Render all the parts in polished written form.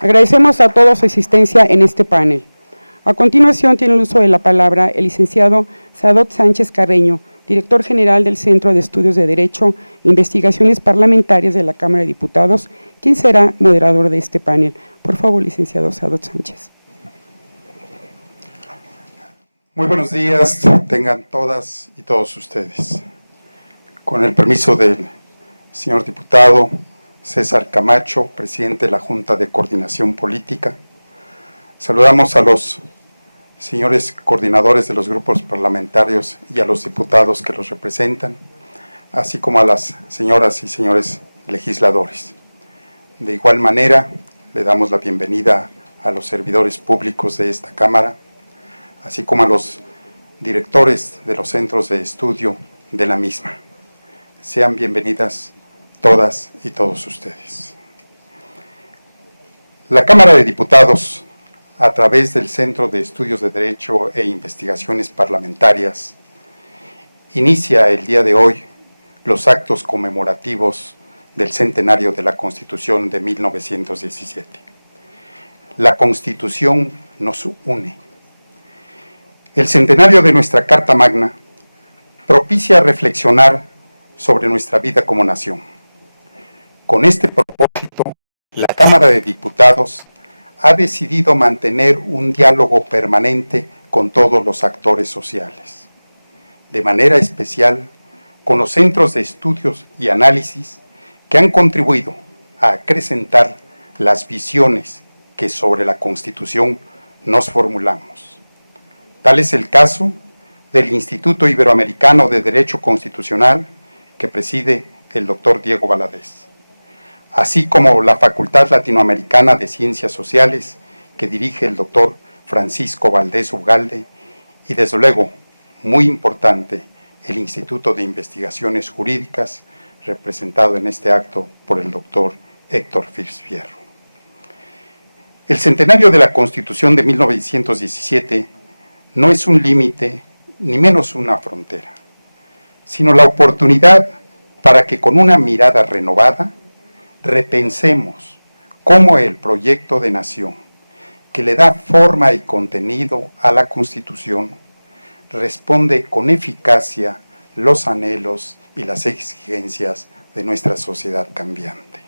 Agradecemos a todos su asistencia en este panel. A continuación tiene el uso de la palabra el licenciado Sadot Sánchez Carreño, director general del Centro de Estudios de Derecho e Investigaciones Parlamentarias de la Cámara de Diputados, quien será moderador de este panel. Por favor, licenciado Sadot Sánchez. Muy buenos días, tengan todas y todos ustedes. Con el permiso del señor diputado César Camacho, presidente de la Junta de Coordinación Política, saludamos a los señores coordinadores de los grupos parlamentarios y a los diputados que los representan, así como a las señoras y señores legisladores. De igual manera, le damos la bienvenida a los servidores públicos de esta Cámara, así como a los directores de los centros de estudio de la misma. Sean bienvenidas todas y todos ustedes. La Cámara de Diputados, a través del Centro de Estudios de Derecho e Investigaciones Parlamentarias, inicia el día de hoy los actos conmemorativos del centenario de la Constitución de 1917. La Constitución nos une. El centenario de nuestra Carta Magna propicia reflexionar sobre nuestra vida como nación. Con este propósito, la Cámara de Diputados ha decidido mantener un diálogo permanente con todos los actores sociales, de manera especial con los centros de estudios y análisis que han contribuido a acrecentar las visiones que sobre la Constitución nos formulamos. Tal es el caso del Instituto Iberoamericano de Derecho Constitucional que preside el doctor Diego Valadez, así como la Facultad Latinoamericana de Ciencias Sociales que dirige el doctor Francisco Valdés Ugalde y, desde luego, muy importante, el Instituto de Investigaciones Jurídicas, representado en este acto por el doctor Héctor Fierro. El centenario de la Constitución de 1917 no es un límite, ni menos una frontera, sino la oportunidad para que con una mirada renovada repensemos cómo el proyecto de nación que le da forma y contenido a la Constitución responde con eficacia los anhelos y las exigencias de nuestra sociedad cambiante.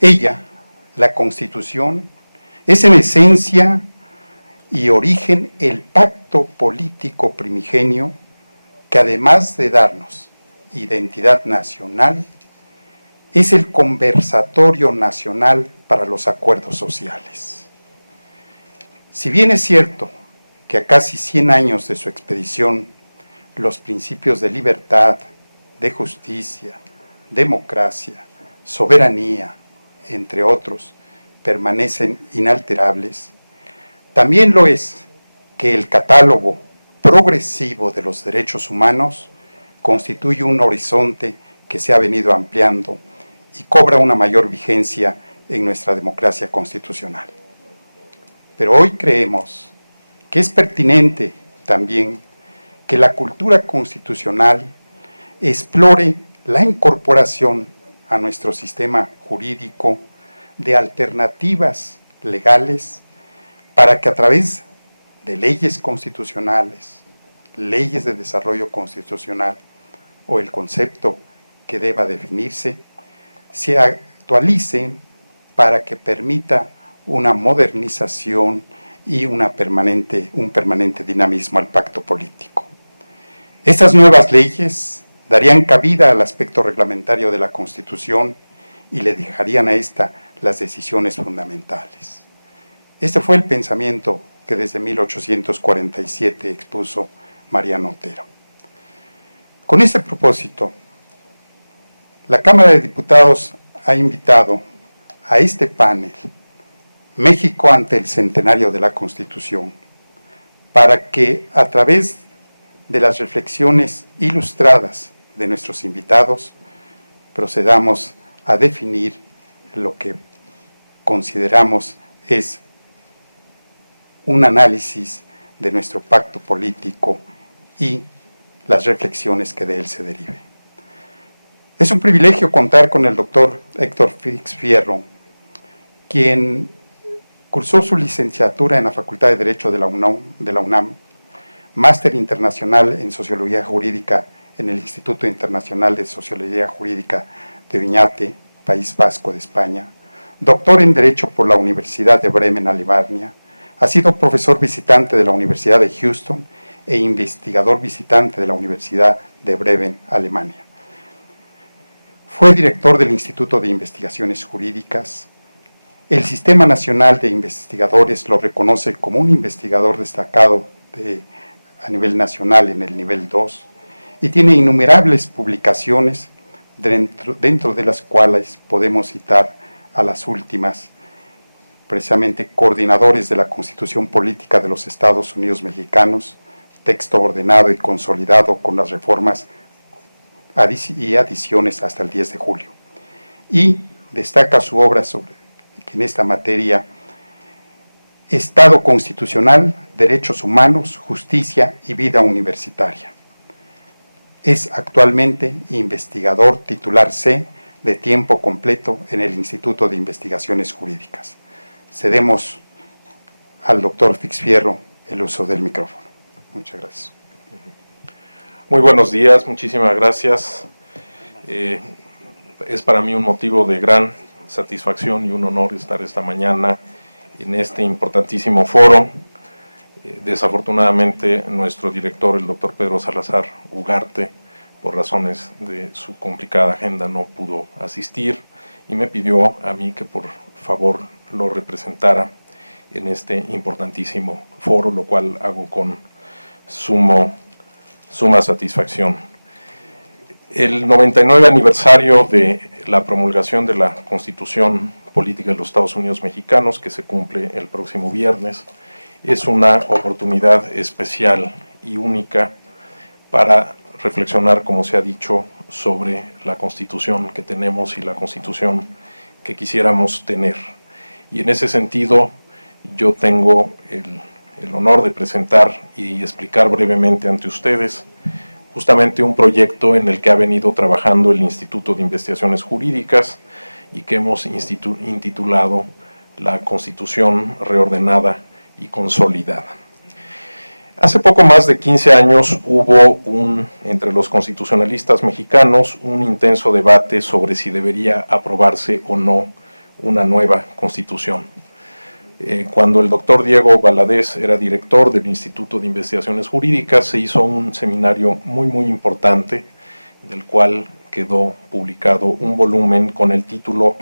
Ella, la Constitución, es en esencia y origen el pacto político primigenio que, además de darnos identidad nacional, es el conversatorio nacional para los acuerdos sociales. Si bien es cierto que a casi 100 años de su expedición, los principios de libertad, de justicia, democracia, soberanía, entre otros, permanecen inalterables, también lo es que el catálogo progresivo de los derechos humanos constituye un horizonte que se ha venido ampliando y cobra una mayor vigencia en nuestra democracia constitucional. Pero hoy creemos que es pertinente también que la cultura constitucional explore la incorporación a nuestro sistema jurídico de alternativas legales para que a través de leyes constitucionales, leyes de desarrollo constitucional o el concepto que deba definirse, se actualicen para que permita una modernización y un permanente dinamismo al pacto político. Estas nuevas leyes darían cabida al aspecto reglamentario de la Constitución y le dejarían a ésta las decisiones fundamentales. Este fue el pensamiento que desde 1847 expuso Mariano Otero. Con este propósito, la Cámara de Diputados ha invitado a este panel, México ante el centenario de la Constitución, para que a través de las reflexiones ilustradas de nuestros invitados, procedamos a definir lo que consideramos es un análisis de nuestro pacto político y las reflexiones que de él se deriven. Es un privilegio contar con el doctor Héctor Fierro, quien cursó su licenciatura en la Facultad de Derecho de la UNAM, máster internacional en Sociología Jurídica en el Instituto Internacional de Sociología Jurídica de Oñate, País Vasco de España, doctor en Derecho por la Universidad de Bremen, Alemania, ha sido profesor visitante de la Universidad de Houston e investigador visitante de la Universidad de Bremen, Alemania. Fue director del Instituto de Investigaciones Jurídicas. El Sistema Nacional de Investigadores lo reconoce como un investigador destacado a nivel nacional en el nivel 2 y tiene innumerables publicaciones dentro de las cuales podemos citar a las últimas, precisamente Coordinadores de la Constitución Política de los Estados Unidos Mexicanos, texto ordenado y consolidado con las reformas y adiciones hasta el 10 de julio. Y destaca su obra en esta materia: Estado Constitucional, Derechos Humanos, Justicia y Vida Universitaria. Es actualmente investigador titular C de tiempo completo en el Instituto de Investigaciones Jurídicas. Cedemos al doctor Fixfierro el uso del micrófono. Muchas gracias. Muy buenos días, muchísimas gracias. Es para mí un motivo de gran satisfacción y un honor estar esta mañana en este importantísimo foro. Desafortunadamente, nuestro director, el doctor Pedro Salazar Ugarte, por razones de su complicada agenda no pudo asistir y me pidió a mí que por favor lo representara en este importantísimo foro, lo cual hago con suma satisfacción. El 99 aniversario de la promulgación de la Constitución Política de los Estados Unidos Mexicanos, que se cumple el próximo viernes, es una oportunidad especial y única para reflexionar, como se ha dicho, sobre la Constitución que tenemos y la Constitución que quisiéramos tener. Y en ese sentido, yo tengo el honor de presentar y explicar brevemente ante ustedes justamente un proyecto en el que ha venido trabajando el Instituto de Investigaciones Jurídicas y que hemos intitulado La Constitución Reordenada y Consolidada. Hace poco más de 15 años hubo entre los constitucionalistas mexicanos un intenso debate sobre si debería aprobarse o no una nueva Constitución. Cuando el doctor Diego Valadez era director del Instituto de Investigaciones Jurídicas, se hizo un seminario muy importante, del cual quedó publicado un volumen con el título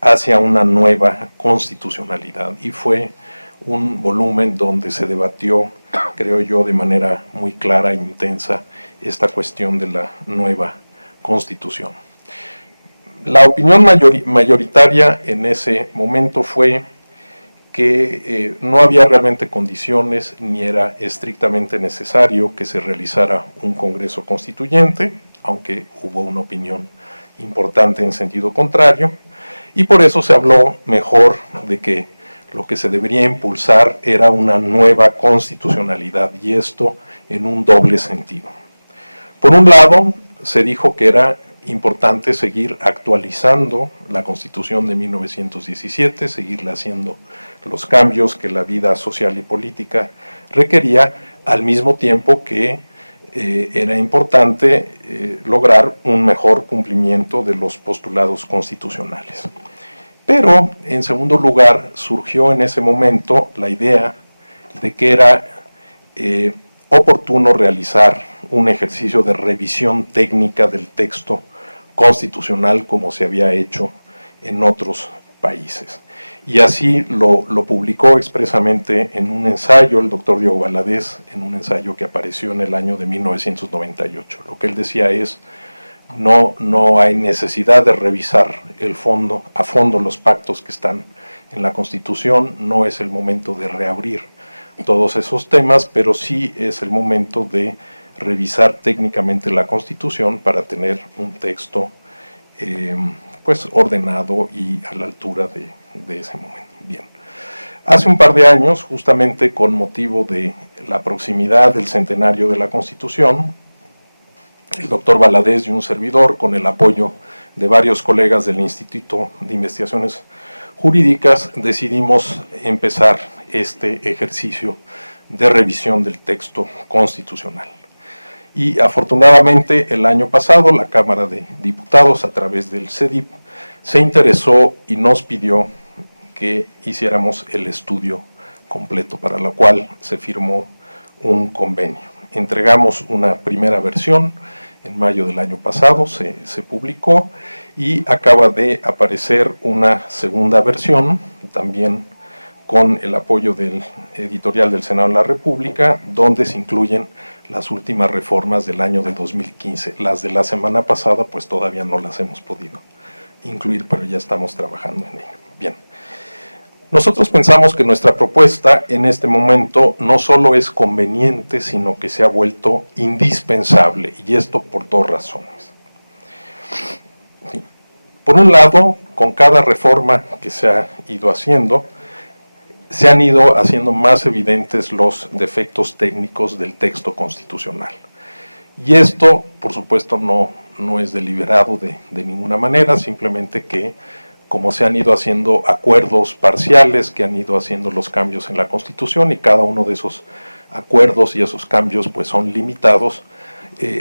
Hacia una nueva constitucionalidad, y fue un volumen donde se debatió, creo yo, de manera muy clara e intensa esta cuestión de la nueva Constitución. La opinión mayoritaria en ese momento fue que no había realmente condiciones ni era estrictamente necesario que se realizara un Congreso Constituyente, aunque hubo una opinión importante en sentido contrario, y por eso se habló mejor de que lo que se debería impulsar era una nueva constitucionalidad, y esto en un doble sentido. Por un lado, se dijo que era importante seguir actualizando la Constitución de 1917, seguirle haciendo los cambios que la vida social y política requería, al mismo tiempo que era importante lograr un mejor cumplimiento de los postulados constitucionales. Pero, en segundo lugar, surgió en ese momento la idea de que era oportuno realizar un ejercicio de revisión técnica del texto constitucional como se había hecho en otros países. Y así lo publicó expresamente en un ensayo el doctor Diego Valadez, en un ensayo que apareció en el año de 1998. Lo que él decía es: no hay necesidad de revisar a fondo los pactos que están en la Constitución, no es el momento de reabrir todos esos temas, pero sí es el momento de revisar técnicamente la Constitución para tener un texto pues ordenado y a la altura de ese momento. Bien. Hace un par de años, justamente con motivo de la proximidad del centenario de la Constitución, el doctor Valadez y un servidor, con el apoyo de varios colegas del Instituto de Investigaciones jurídicas, decidimos empezar este ejercicio de revisión del texto constitucional. Y afortunadamente el año pasado la Cámara de Diputados, a través del CEDIP, se interesó y nos pidió que hiciéramos el estudio completo, para lo cual se firmó un convenio. Entregamos una primera versión en mayo del año pasado, se publicó, y acaba de aparecer una segunda versión, también con el apoyo del editorial del Senado de la República, donde se incluyen las últimas reformas del año de 2015. Las de la semana pasada, pues todavía no las hemos podido incluir, pero ya estamos trabajando en ello. Bien. Nosotros pensamos que nuestra propuesta en este momento no solo es conveniente, sino que se ha vuelto indispensable, y esto por dos razones. Por un lado, con cada reforma que se ha ido haciendo, se han ido haciendo más evidentes los defectos técnicos del texto constitucional. Y esto, por supuesto, no es deliberado de ninguna manera, simplemente que, como se han ido haciendo acuerdos parciales, que han ido haciendo los cambios en la Constitución, y cada uno de esos acuerdos y esos cambios pues son limitados,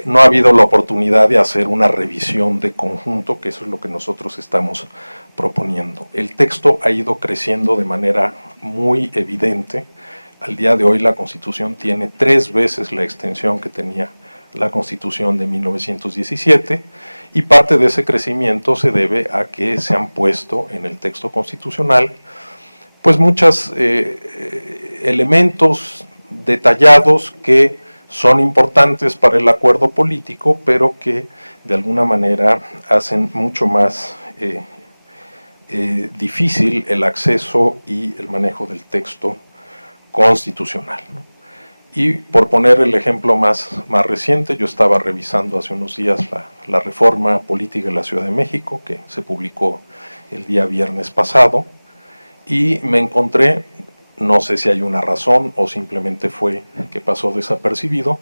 no ha habido la oportunidad de hacer una revisión de conjunto, que eso es lo que nosotros estamos proponiendo. El texto ha ido creciendo de manera muy evidente. Al día de hoy la Constitución tiene 3 veces la extensión que tenía la Constitución de 1917, y parte de ese crecimiento se debe a que se han puesto en el texto constitucional pues muchos elementos detallados que son importantes para el acuerdo político, pero que de alguna manera hacen mucho más difícil el acceso y el manejo del texto constitucional. Y por poner el ejemplo más reciente, yo estaba revisando hace unos días la reforma política de la Ciudad de México, que se publicó el día viernes pasado, y me encontré, no sé si hay una razón o simplemente fue que pasó desapercibido,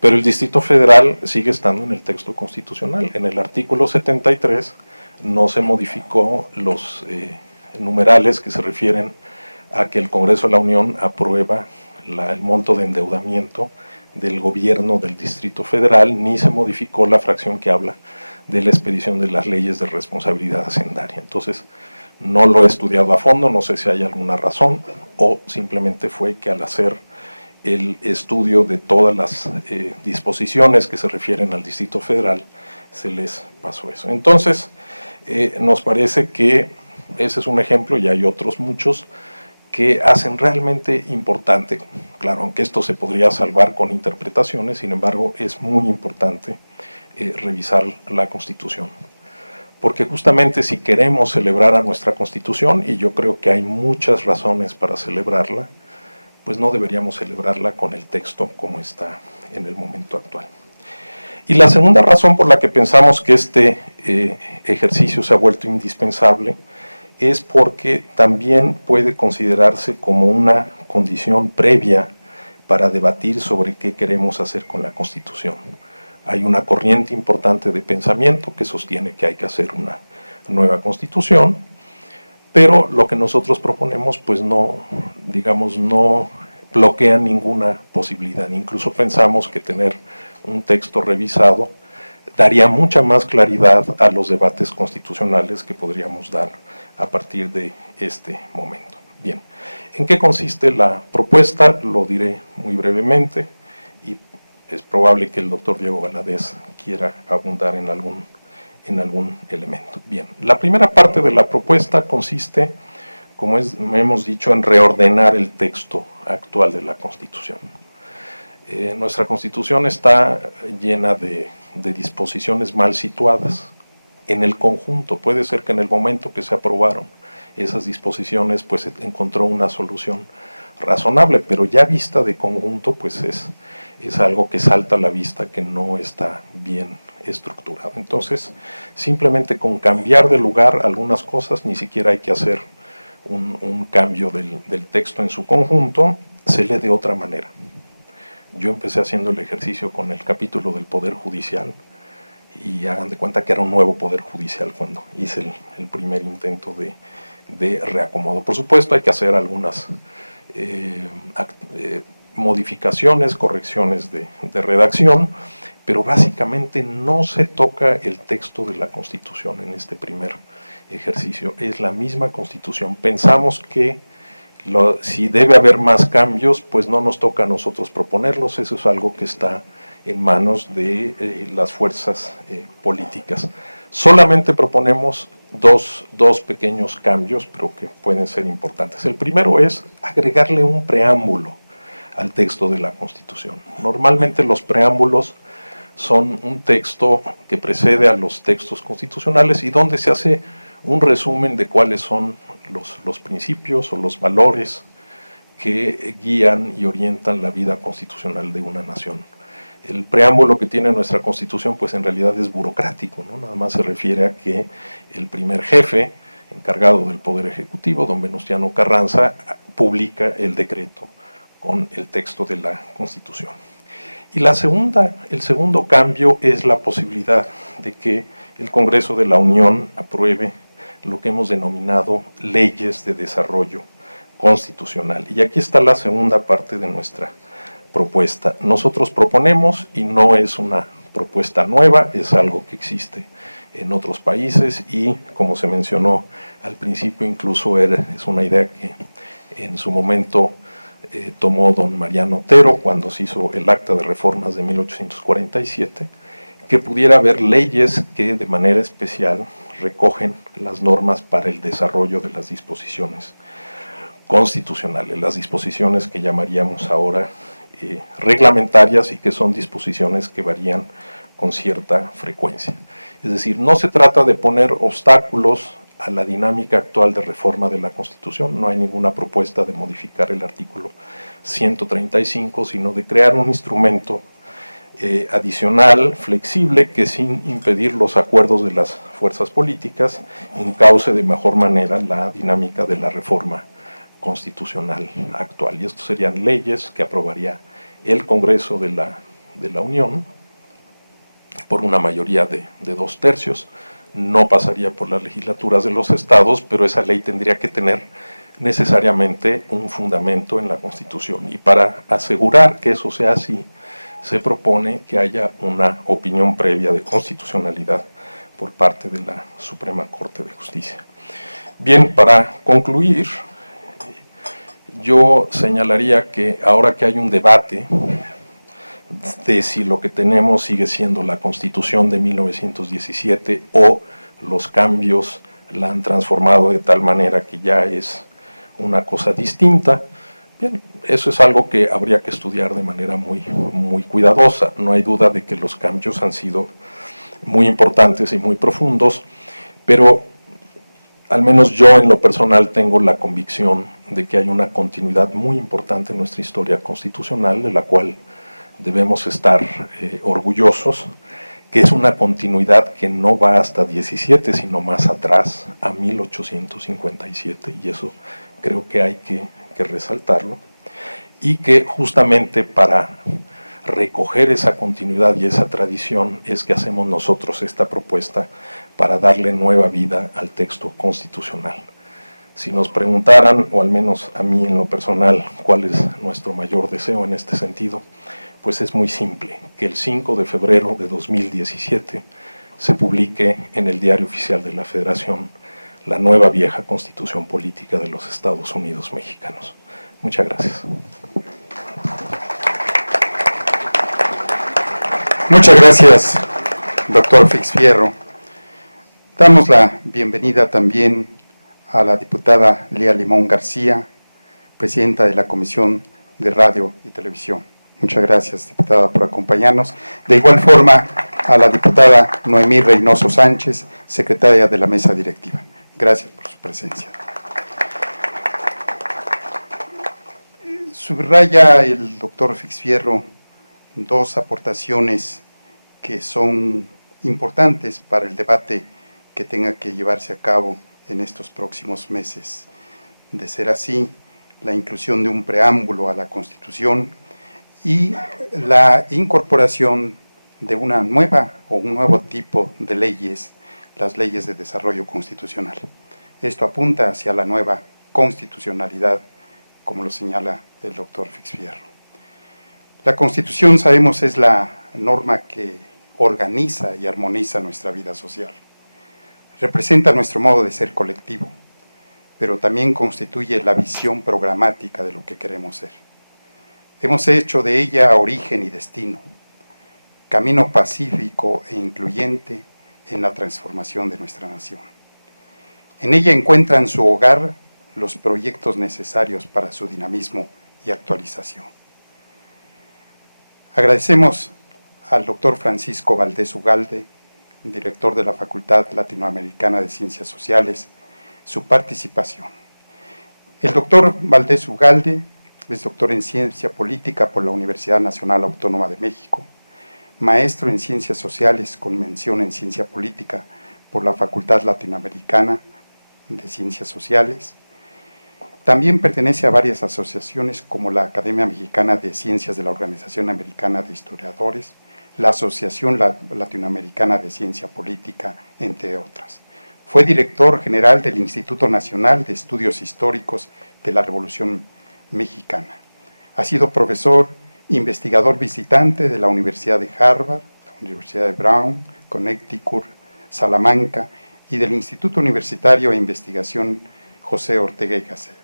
pero el Distrito Federal sigue estando en el texto constitucional. En el artículo 73 no se modificó los numerales que se refieren a que el Congreso de la Unión aprueba el monto de endeudamiento del gobierno del Distrito Federal, ni se modificó la fracción que habla de la expedición de las leyes de responsabilidad hacendaria. Entonces, no lo he estudiado a fondo, no sé si hay alguna razón, o simplemente fue que al hacer el estudio de todas las disposiciones que se refieren al Distrito Federal, se les pasó eso. Entonces, nos parece que ese es un ejemplo, y hay otros muchos, que hacen realmente importante, claro, aunque esto se podría salvar con interpretaciones, sin embargo, es muy importante revisar la Constitución. Porque justamente si queremos celebrar a nuestra Constitución, y yo creo que hay muchas razones para celebrarla, pues no deberíamos celebrarla con el texto como está en el momento actual. Y la segunda razón por la que pensamos que este ejercicio se ha vuelto indispensable es porque también puede considerarse como una condición previa para debatir sobre qué queremos hacer con la Constitución. Hay una corriente importante de pensamiento que sostiene que hay que hacer una nueva Constitución, pero lo que nosotros proponemos pues no bloquea ninguna posibilidad. Incluso pensamos que tener un texto revisado daría mucha más claridad a los debates constitucionales que podríamos dar a partir de este momento. Bien, ¿en qué consiste la propuesta? Lo diré muy brevemente, y es probable que el doctor Diego Valadez quiera abundar en algún elemento. Bien, la primera parte de la propuesta consiste, como hemos dicho, en reordenar el texto actual de la Constitución. Nuestra Constitución está llena de disposiciones mal situadas. En el conjunto, puede ser que en el momento que se aprobaron esas disposiciones, pues se encontró una solución razonable, pero ya vista de conjunto, pues es algo que salta a la vista, que no está bien estructurado. Entonces, simplemente con cambiar de lugar algunas cosas, ni siquiera hay que hacer un cambio del texto en su conjunto, se lee de otra manera. Yo empecé haciendo el ejercicio con el capítulo del Poder Judicial, y hagan de cuenta que era un nuevo Poder Judicial cuando hice el primer intento de reacomodo. Por supuesto hay que hacer algunas modificaciones, correcciones de redacción, pero básicamente no se toca el texto de la Constitución en este primer ejercicio. Es la misma Constitución. Pensamos que si debe haber más cambios, pues no nos toca a nosotros proponerlos. Eso es algo que está en manos de las fuerzas políticas. Solamente proponemos dos pequeños cambios, pero que pueden ser importantes. El primero es agregarle un preámbulo al texto de la Constitución. Normalmente los preámbulos son un texto que precede a los textos constitucionales y donde se hace un resumen de cuáles son los principios o los valores que guían y orientan la vida constitucional de una nación. El preámbulo que tiene nuestra Constitución, pues en realidad es burocrático, ¿no? Nada más se refiere a que el primer jefe encargado del Poder Ejecutivo, don Venustiano Carranza, publica el decreto con el texto de la Constitución. Y el segundo cambio es la posibilidad de que el Congreso de la Unión apruebe lo que hemos denominado leyes de desarrollo constitucional. Y aquí está la segunda parte de nuestra propuesta. Nosotros proponemos, y no es una propuesta nueva, es algo que existe en otros países y, como se mencionó al principio, incluso es una idea que en su momento tomó don Mariano Otero cuando se hizo el Acta de Reformas de 1847, que pudiera haber leyes que de manera especial recogen las normas para el desarrollo de las disposiciones constitucionales, las disposiciones que llamaríamos ahora reglamentarias y que son disposiciones que varían con cierta frecuencia. Es decir, no se trata de poner obstáculos a la dinámica actual de reforma de la Constitución, no hay ninguna propuesta de modificar el artículo 135, sino de crear un instrumento adicional, flexible, que sin impedir los acuerdos de las fuerzas políticas, encauce de mejor manera la dinámica de la reforma constitucional actual. Y estos serían leyes que aprobaría el Congreso de la Unión por una mayoría de 2/3, no pasaría por las legislaturas de los estados, pero esa ley tendría que tener necesariamente un fundamento en la Constitución. Y para asegurar que eso sea así, se propone que haya una opinión previa de constitucionalidad por parte de la Suprema Corte de Justicia. Bien, para concluir, yo señalaría que ahora que hay un debate de si lo que tenemos sigue siendo la Constitución de 1917 o los cambios la han transformado de tal manera que ya es una cosa distinta. Bien, eso es algo que habría que estudiar de manera muy cuidadosa. No hay duda de que los cambios han sido muy importantes y muy profundos, pero al menos yo en lo personal tengo la convicción de que hay una continuidad muy importante en nuestra historia constitucional, de la cual debemos estar orgullosos, que es una continuidad que no va hasta 17, sino más atrás, a 1857, y eso creo que hay que resaltarlo, y que justamente para recoger esa continuidad y esa tradición es que hacemos nosotros esta propuesta para darle nueva vida al texto constitucional. Si nos preguntaran, o al menos a mí en lo personal, cuál es nuestro mayor deseo en este sentido, pues es muy simple, que el 5 de febrero de 2017 se publique en el Diario Oficial de la Federación la nueva vieja Constitución Política de los Estados Unidos Mexicanos. Muchas gracias. Muchas gracias, doctor Fix Fierro. Damos la bienvenida también a la diputada Lía Limón García, presidenta de la Comisión de Radio y Televisión. Muchas gracias, diputada, por acompañarnos. De igual forma, a la diputada Noemí Reynoso Sánchez, secretaria de la Mesa Directiva. Gracias por su presencia. Subraya el doctor Fix Fierro dos aportaciones que son importantes para el debate que tenga que llevarse a cabo en estos próximos meses. De ser así, la inclusión de un preámbulo a la Constitución y la incorporación de una nueva o un nuevo tipo de leyes, las leyes de desarrollo constitucional. Esto apunta hacia la nueva constitucionalidad, como lo señala el doctor Fix-Fierro. La Constitución, sabemos, es la norma que organiza y armoniza nuestra vida social. Representa nuestro modo de ser colectivo, pero también constituye la visión programática de lo que queremos ser. Hemos hecho de ella origen y destino, camino pacífico e incluyente en la transformación de nuestra nación. En ella encuentran su hogar los proyectos necesarios para su dinamismo y actualización. Agradecemos al doctor Francisco Valdés Ugalde, director de la Facultad Latinoamericana de Ciencias Sociales, su participación. El doctor Valdés Ugalde es doctor en Ciencia Política por la Universidad Nacional Autónoma de México, maestro en Ciencias Sociales con mención en Ciencia Política por la Facultad Latinoamericana de Ciencias Sociales. También pertenece a varias asociaciones como la Academia Mexicana de Ciencias de la Organización Americana de Historiadores, la Asociación Latinoamericana de Ciencia Política, entre otras. Fue director general del Instituto Nacional de Estudios Históricos de la Revolución Mexicana. Ha sido profesor, investigador visitante de la Universidad de Harvard, la Universidad de Brown, Connecticut, Salamanca y del Instituto Universitario de Investigación José Ortega y Gasset,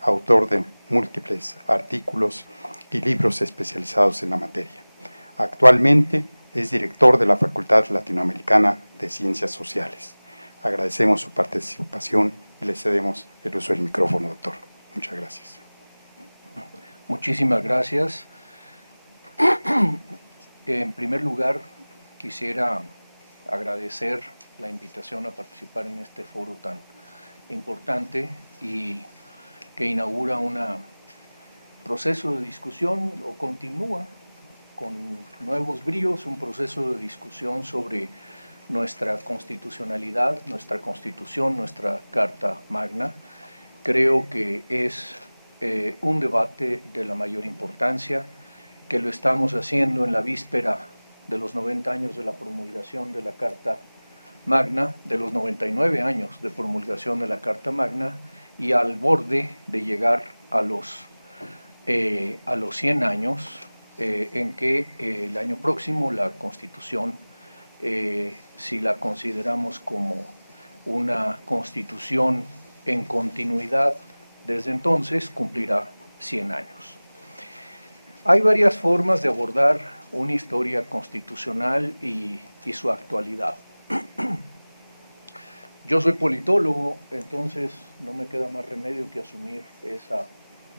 autor de múltiples artículos y libros especializados en la materia. Actualmente es director de la Facultad Latinoamericana de Ciencias Sociales. Agradecemos su participación y le cedemos el uso del micrófono, doctor. Muchas gracias. Muchísimas gracias. En primer lugar, quisiera agradecer la invitación a participar en este foro tan importante y que inaugura un proceso de discusión o continúa con nuevos bríos, un proceso de discusión sobre nuestra constitucionalidad, nuestra constitución, nuestra Carta Magna. Creo que es un debate de la mayor importancia, que lo estamos haciendo en la víspera de los 90 años de la promulgación de la Carta Magna, de los 99 años de promulgación de la Carta Magna, y al borde de llegar a los 100 años, en que el año próximo la Constitución, si la consideramos como una Constitución en continuidad desde entonces, cumplirá 100 años. Hay varias formas de abordar una historia constitucional y su actualidad. Yo soy politólogo, entonces no me queda más remedio que asumir esa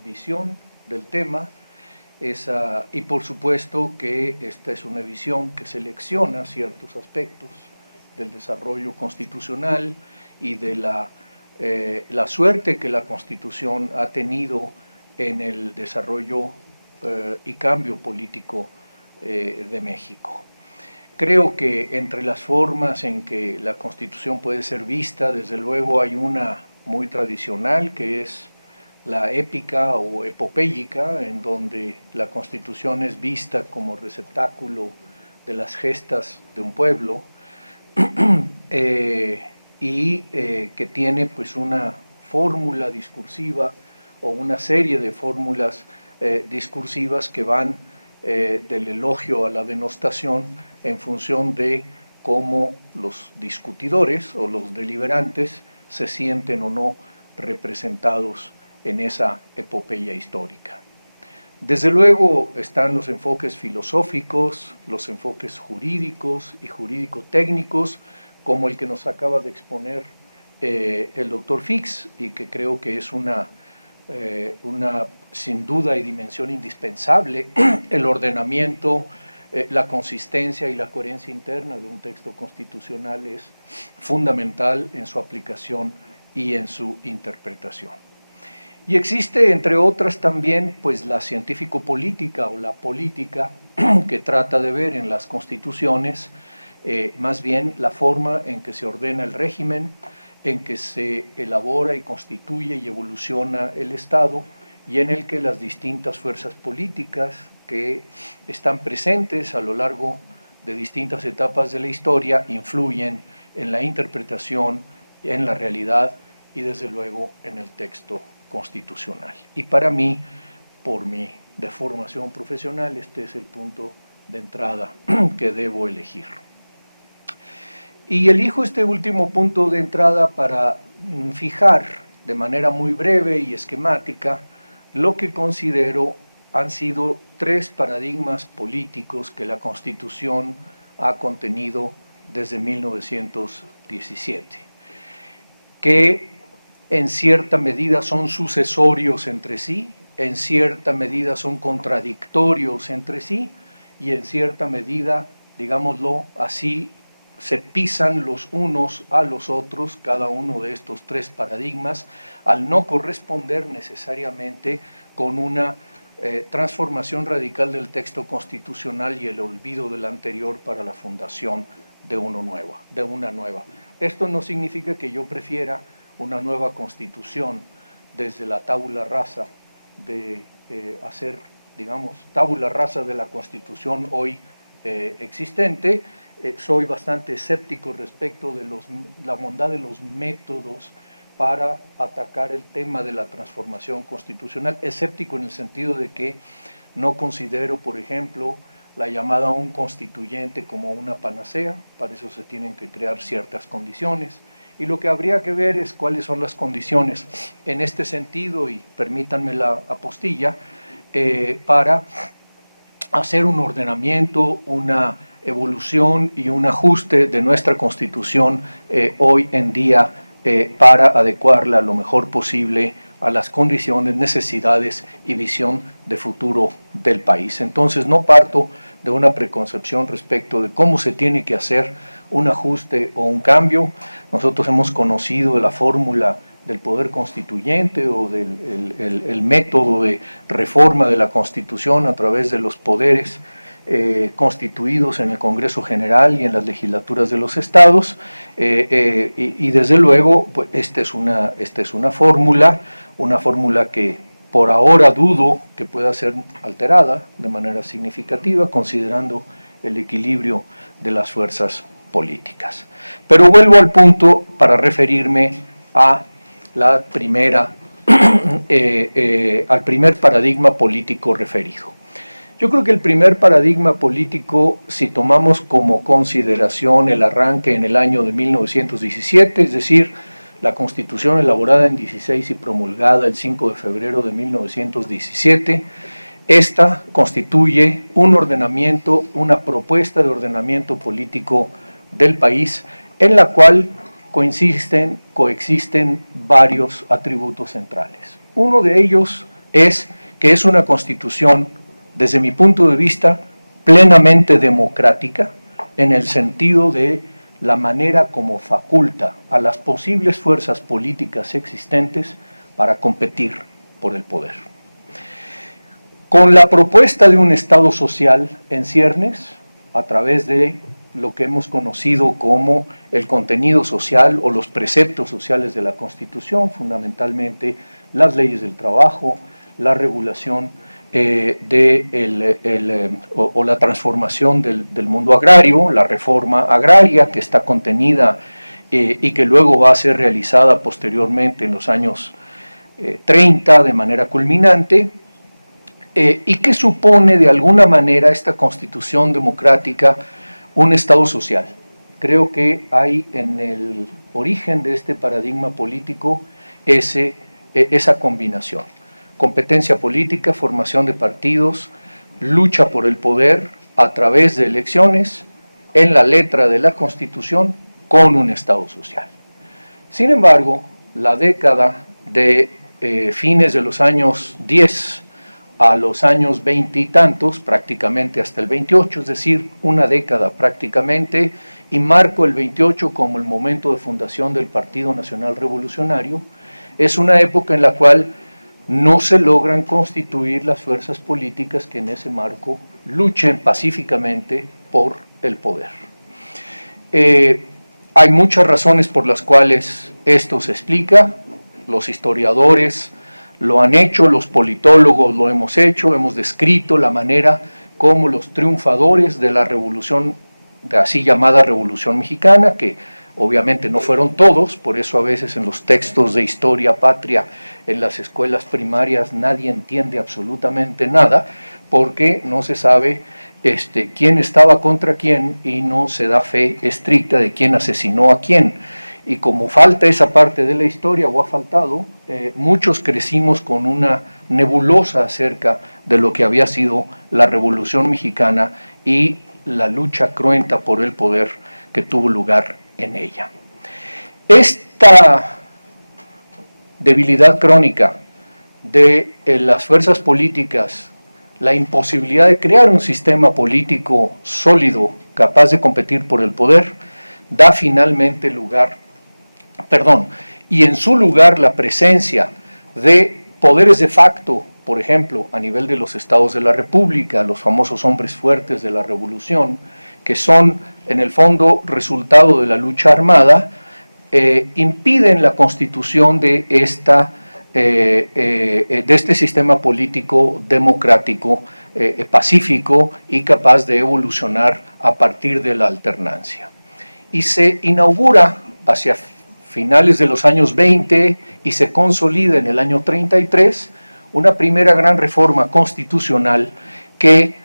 visión del tema, y por supuesto que esta es una visión que selecciona ciertos aspectos del desarrollo constitucional y de la suerte que la Constitución ha tenido en el desarrollo y cambio político de México. Creo que entre las formas en que la Constitución puede ser vista, desde luego hay una muy tradicional, que es la épica o epopéyica, en donde la Constitución es vista como receptáculo de las gestas de un pueblo, y que tiene pues una fórmula discursiva o una serie de fórmulas discursivas que van del elogio a la denostación en función de cómo los discutidores o los deliberantes se sienten o no representados en esa epopeya histórica. Desde luego están los enfoques filosóficos, los enfoques jurídicos y jurídico-técnicos, como el que nos acaba de exponer el doctor Fix, y que creo que es una sin duda y dimensión indispensable. El ordenamiento, la consistencia y la coherencia interna de un texto constitucional es fundamental en su aplicación y en su interpretación. Y existe, entre otras, también pues la científico-política o la política, que trata de ver en las constituciones más bien la forma en que se ordena el régimen, en que se elabora y constituye y evoluciona el Estado, y en el que las distintas fuerzas políticas que están presentes a lo largo de distintas etapas de la historia influyen en la interpretación, en la realidad y desde luego en el texto constitucional. Y para mí, por mi deformación profesional, este es el punto de entrada que debo elegir. Y elijo este último punto de entrada para fijar de manera muy breve y esquemática lo que considero han sido tres paradigmas políticos que la Constitución ha contenido desde 1917, que en cierta medida son sucesorios entre sí, en cierta medida son contradictorios entre sí y en cierta medida, digámoslo así, se pisan los unos a los otros, cada uno de estos tres paradigmas, al no corresponder necesariamente con una transformación radical del texto constitucional y el olvido del anterior para la fundación de una nueva. Esto no significa que yo prefiera una nueva constitución desde la tabula rasa, de hacer, digamos, tabula rasa de la constitución hoy existente. Soy bastante escéptico respecto de la bondad de los métodos para atacar el tema de la transformación constitucional, escéptico en el sentido de que no considero, por ejemplo, la llamada a un constituyente como una panacea. Para eso se tienen que crear ciertas condiciones, y lo que habría que ver es cuáles son las condiciones en este sentido, y permítanme la apostilla, para hacer un ordenamiento, una evolución y un ajuste de nuestra Constitución hoy en día para adecuarla lo mejor posible a las condiciones, necesidades y visión de futuro del país. Entonces no parto de una preconcepción respecto de cómo se tiene que hacer un ajuste o un cambio. Nosotros hemos conocido la fórmula del poder constituyente o del método de reforma de la Constitución a través de los poderes constituidos en el Congreso General y en las legislaturas de los estados, y desde luego pues, esta es una fórmula que por ahora dudo que pueda ser alterada de manera significativa, considerando el equilibrio de las fuerzas políticas. Pero vuelvo al punto para referirme a la primera, al primer paradigma político referido. Yo creo que el primer paradigma político, si tomamos como consideración el arranque en el año de 1917, es decir, la Constitución elaborada en 16 y promulgada el 5 de febrero de 1917, esta constituye un ordenamiento, una propuesta de ordenamiento político del país en la cual coexisten varios atributos centrales. Uno de ellos es que es una constitución, desde mi punto de vista, plenamente democrática, en el sentido de la manera como faculta a las posibles fuerzas políticas existentes para competir por el poder. Con la propuesta de un Estado social en ciernes, a través de lo que hemos conocido como el contenido social o los preceptos sociales de la Constitución, fundamentalmente las leyes del trabajo, la regulación o la transformación del mundo agrario, la reforma agraria que está contenida y que luego va a ser realizada posteriormente en los años 30 de manera culminante, y que supone de alguna manera esta constitución democrática un Estado social. Creo que hay en el origen de este paradigma político esa combinación. Competencia política, formación de partidos, lucha por el poder a través de elecciones, en la letra de la Constitución, con un Estado social. Sin embargo, la década de fines de los años 10 a los años 20 y tantos, prácticamente hasta el 28, es decir, una década prácticamente, y marco el 28 como el momento de fundación del Partido Nacional Revolucionario, es una época en la cual no se logran constituir las fuerzas políticas que en ese marco luchen pacíficamente por el poder. Hay muchas razones por las cuales esto se explica, los historiadores lo han hecho, los politólogos lo hemos hecho, hemos descrito la manera como los triunfadores de la revolución, de así llamada Revolución Mexicana, que obviamente no fueron todos, por eso a veces en los textos de historia patria, en las escuelas primarias, nadie entiende absolutamente nada, porque no se sabe quién estaba contra quién y no se da fe estricta de quién asesinó a quién. Y como falta esa parte de la historia, o ha faltado, muchos crecimos con una nebulosa acerca de lo que había sido la Revolución Mexicana y la lucha cruenta por el poder que tuvo lugar en ella. Esta debilidad crónica de las fuerzas políticas, la imposibilidad de crear un sistema político sólido, capaz de competir por el poder, da finalmente lugar, y en su lugar la presencia de poderes de facto, por ejemplo, a nivel de los estados de la República, los famosos hombres fuertes de la Revolución, que son en el fondo resultado de la lucha armada, impiden la constitución de este sistema político democrático, pacífico y capaz de evolucionar a partir de la alternancia. Y se inaugura hacia finales de los años 20 y se consolida en el año 33 una primera gran reforma constitucional que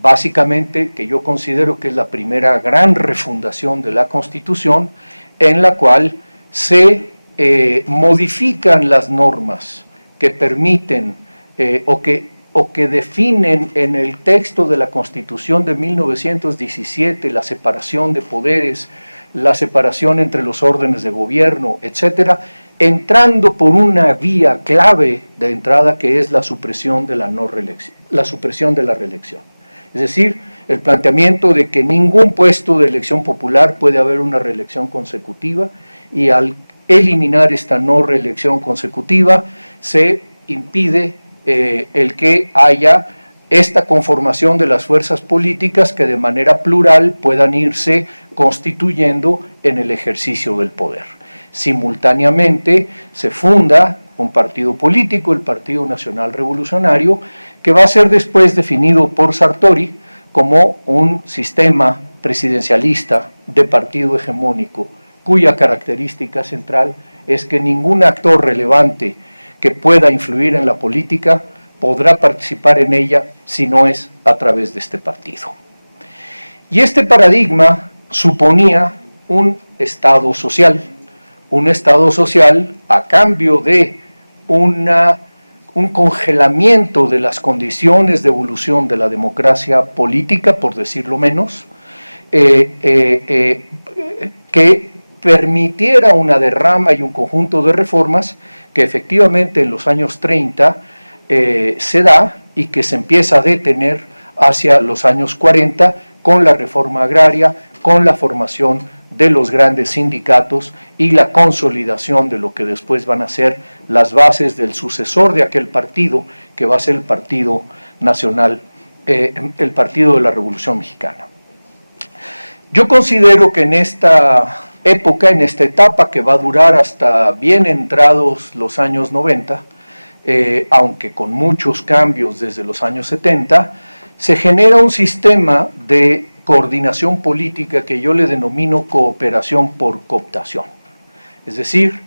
básicamente, que yo considero que es la primera gran refundación de la Constitución, en la cual se modifican las normas que permiten o que definen en el texto de la Constitución de 1917 la separación de poderes, la separación entre los órdenes de gobierno, etcétera, entrando por una vía clave de entrada que es la supresión de la no reelección, la supresión de la reelección. Es decir, el planteamiento de que ningún puesto de elección popular puede haber una reelección consecutiva, y al eliminar esta no reelección consecutiva se impide el que haya esta conformación de las fuerzas políticas que de manera plural puedan irse constituyendo en el ejercicio del poder. Simultáneamente se funda un partido político, el Partido Nacional Revolucionario, que va a ser después definido por Sartori como un sistema presidencialista de partido hegemónico, cuya característica central es que ningún actor relevante que pueda influir en la política podrá participar en ella si no es a través de este partido. Y este paradigma suponía un Estado social a cambio de un congelamiento de las condiciones de evolución de la democracia política, por decirlo menos, que permitiera una derrama y un conjunto de reformas que efectivamente en los años 30 se da y que se empieza a detener hacia los años 40 con la reforma agraria, con la formación de los grandes sindicatos y la consolidación de lo que después van a ser las bases del sucesor de aquel partido, que va a ser el Partido Nacional, el Partido de la Revolución Mexicana. Yo considero que en esta época, en esta etapa que va a durar hasta bien entrados los años 90, aunque con muchos cambios desde los años 70, se genera un sistema de coordinación política que yo le denomino cooperación por cooptación. Es decir,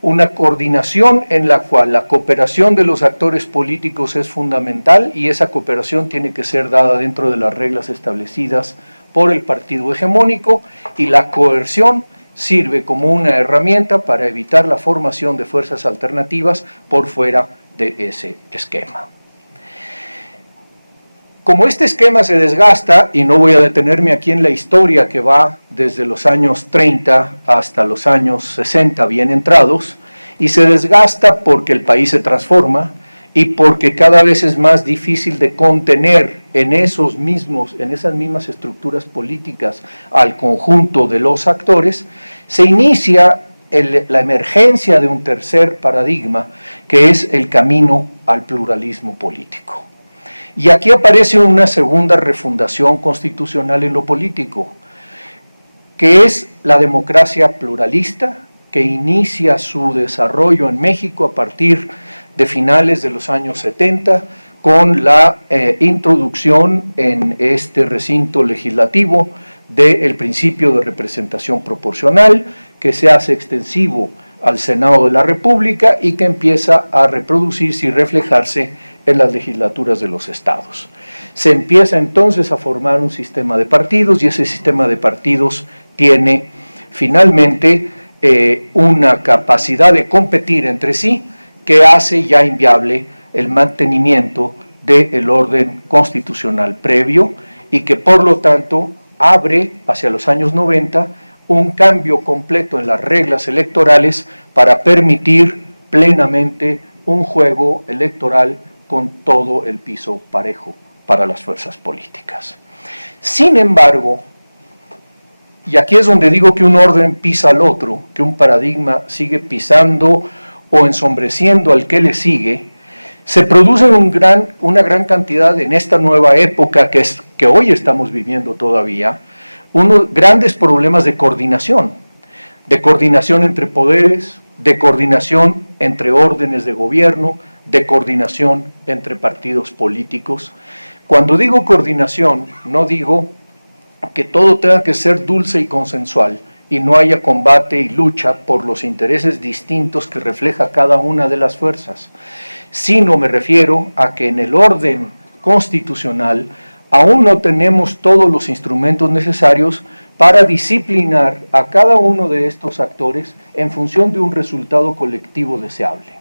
una coordinación en la cual la cooperación de los actores políticos es fundamental, y esa cooperación tiene que ser dada dentro de las reglas establecidas por el partido hegemónico, y la coerción sirve como una herramienta para evitar la formación de fuerzas alternativas por fuera de ese esquema. Como este esquema se desgasta, y no voy a detenerme aquí en la historia que va desde los años 30 hasta los años 60 bien entrados, y se desgasta porque el país se transforma y porque cada vez es más difícil de contener en esas mismas estructuras políticas al conjunto de los actores, se inicia la emergencia de un tercer paradigma, que es el camino al pluralismo político. Y aquí aparece una segunda refundación constitucional en lo político, que es la democracia pluralista, que inicia su desarrollo en México a partir de finales de los años 70, con la introducción en este recinto legislativo del principio de representación proporcional que se hace extensivo al Senado de la República y que empieza a reproducirse y reflejarse en las legislaturas de los estados. Se empieza entonces a formar un sistema de partidos y ese sistema de partidos tiene finalmente una capacidad de competir entre sí que hace ya inviable el mantenimiento del orden constitucional previo y que por lo tanto abre hacia los años 90 un cambio completo en las reglas electorales para permitir plenamente un juego electoral con todo el piso parejo para las fuerzas políticas. Sin embargo, y aquí es donde digo que un orden pisa al otro, que un paradigma sigue pisando o ensombreciendo al que le sigue, se producen una gran cantidad en esta nueva época que hoy estamos viviendo todavía, unos grandes problemas de coordinación entre poderes, de coordinación entre órdenes de gobierno, de coordinación entre partidos políticos. Cuando digo coordinación, no digo que todo tenga que ser dulce y consensual y no haya combate y lucha por los intereses distintos que refleja cada una de las fuerzas, sino me refiero a que en el orden constitucional aún no tenemos todos los instrumentos necesarios para disciplinar a cada uno de estos actores en función de un resultado colectivo deseable.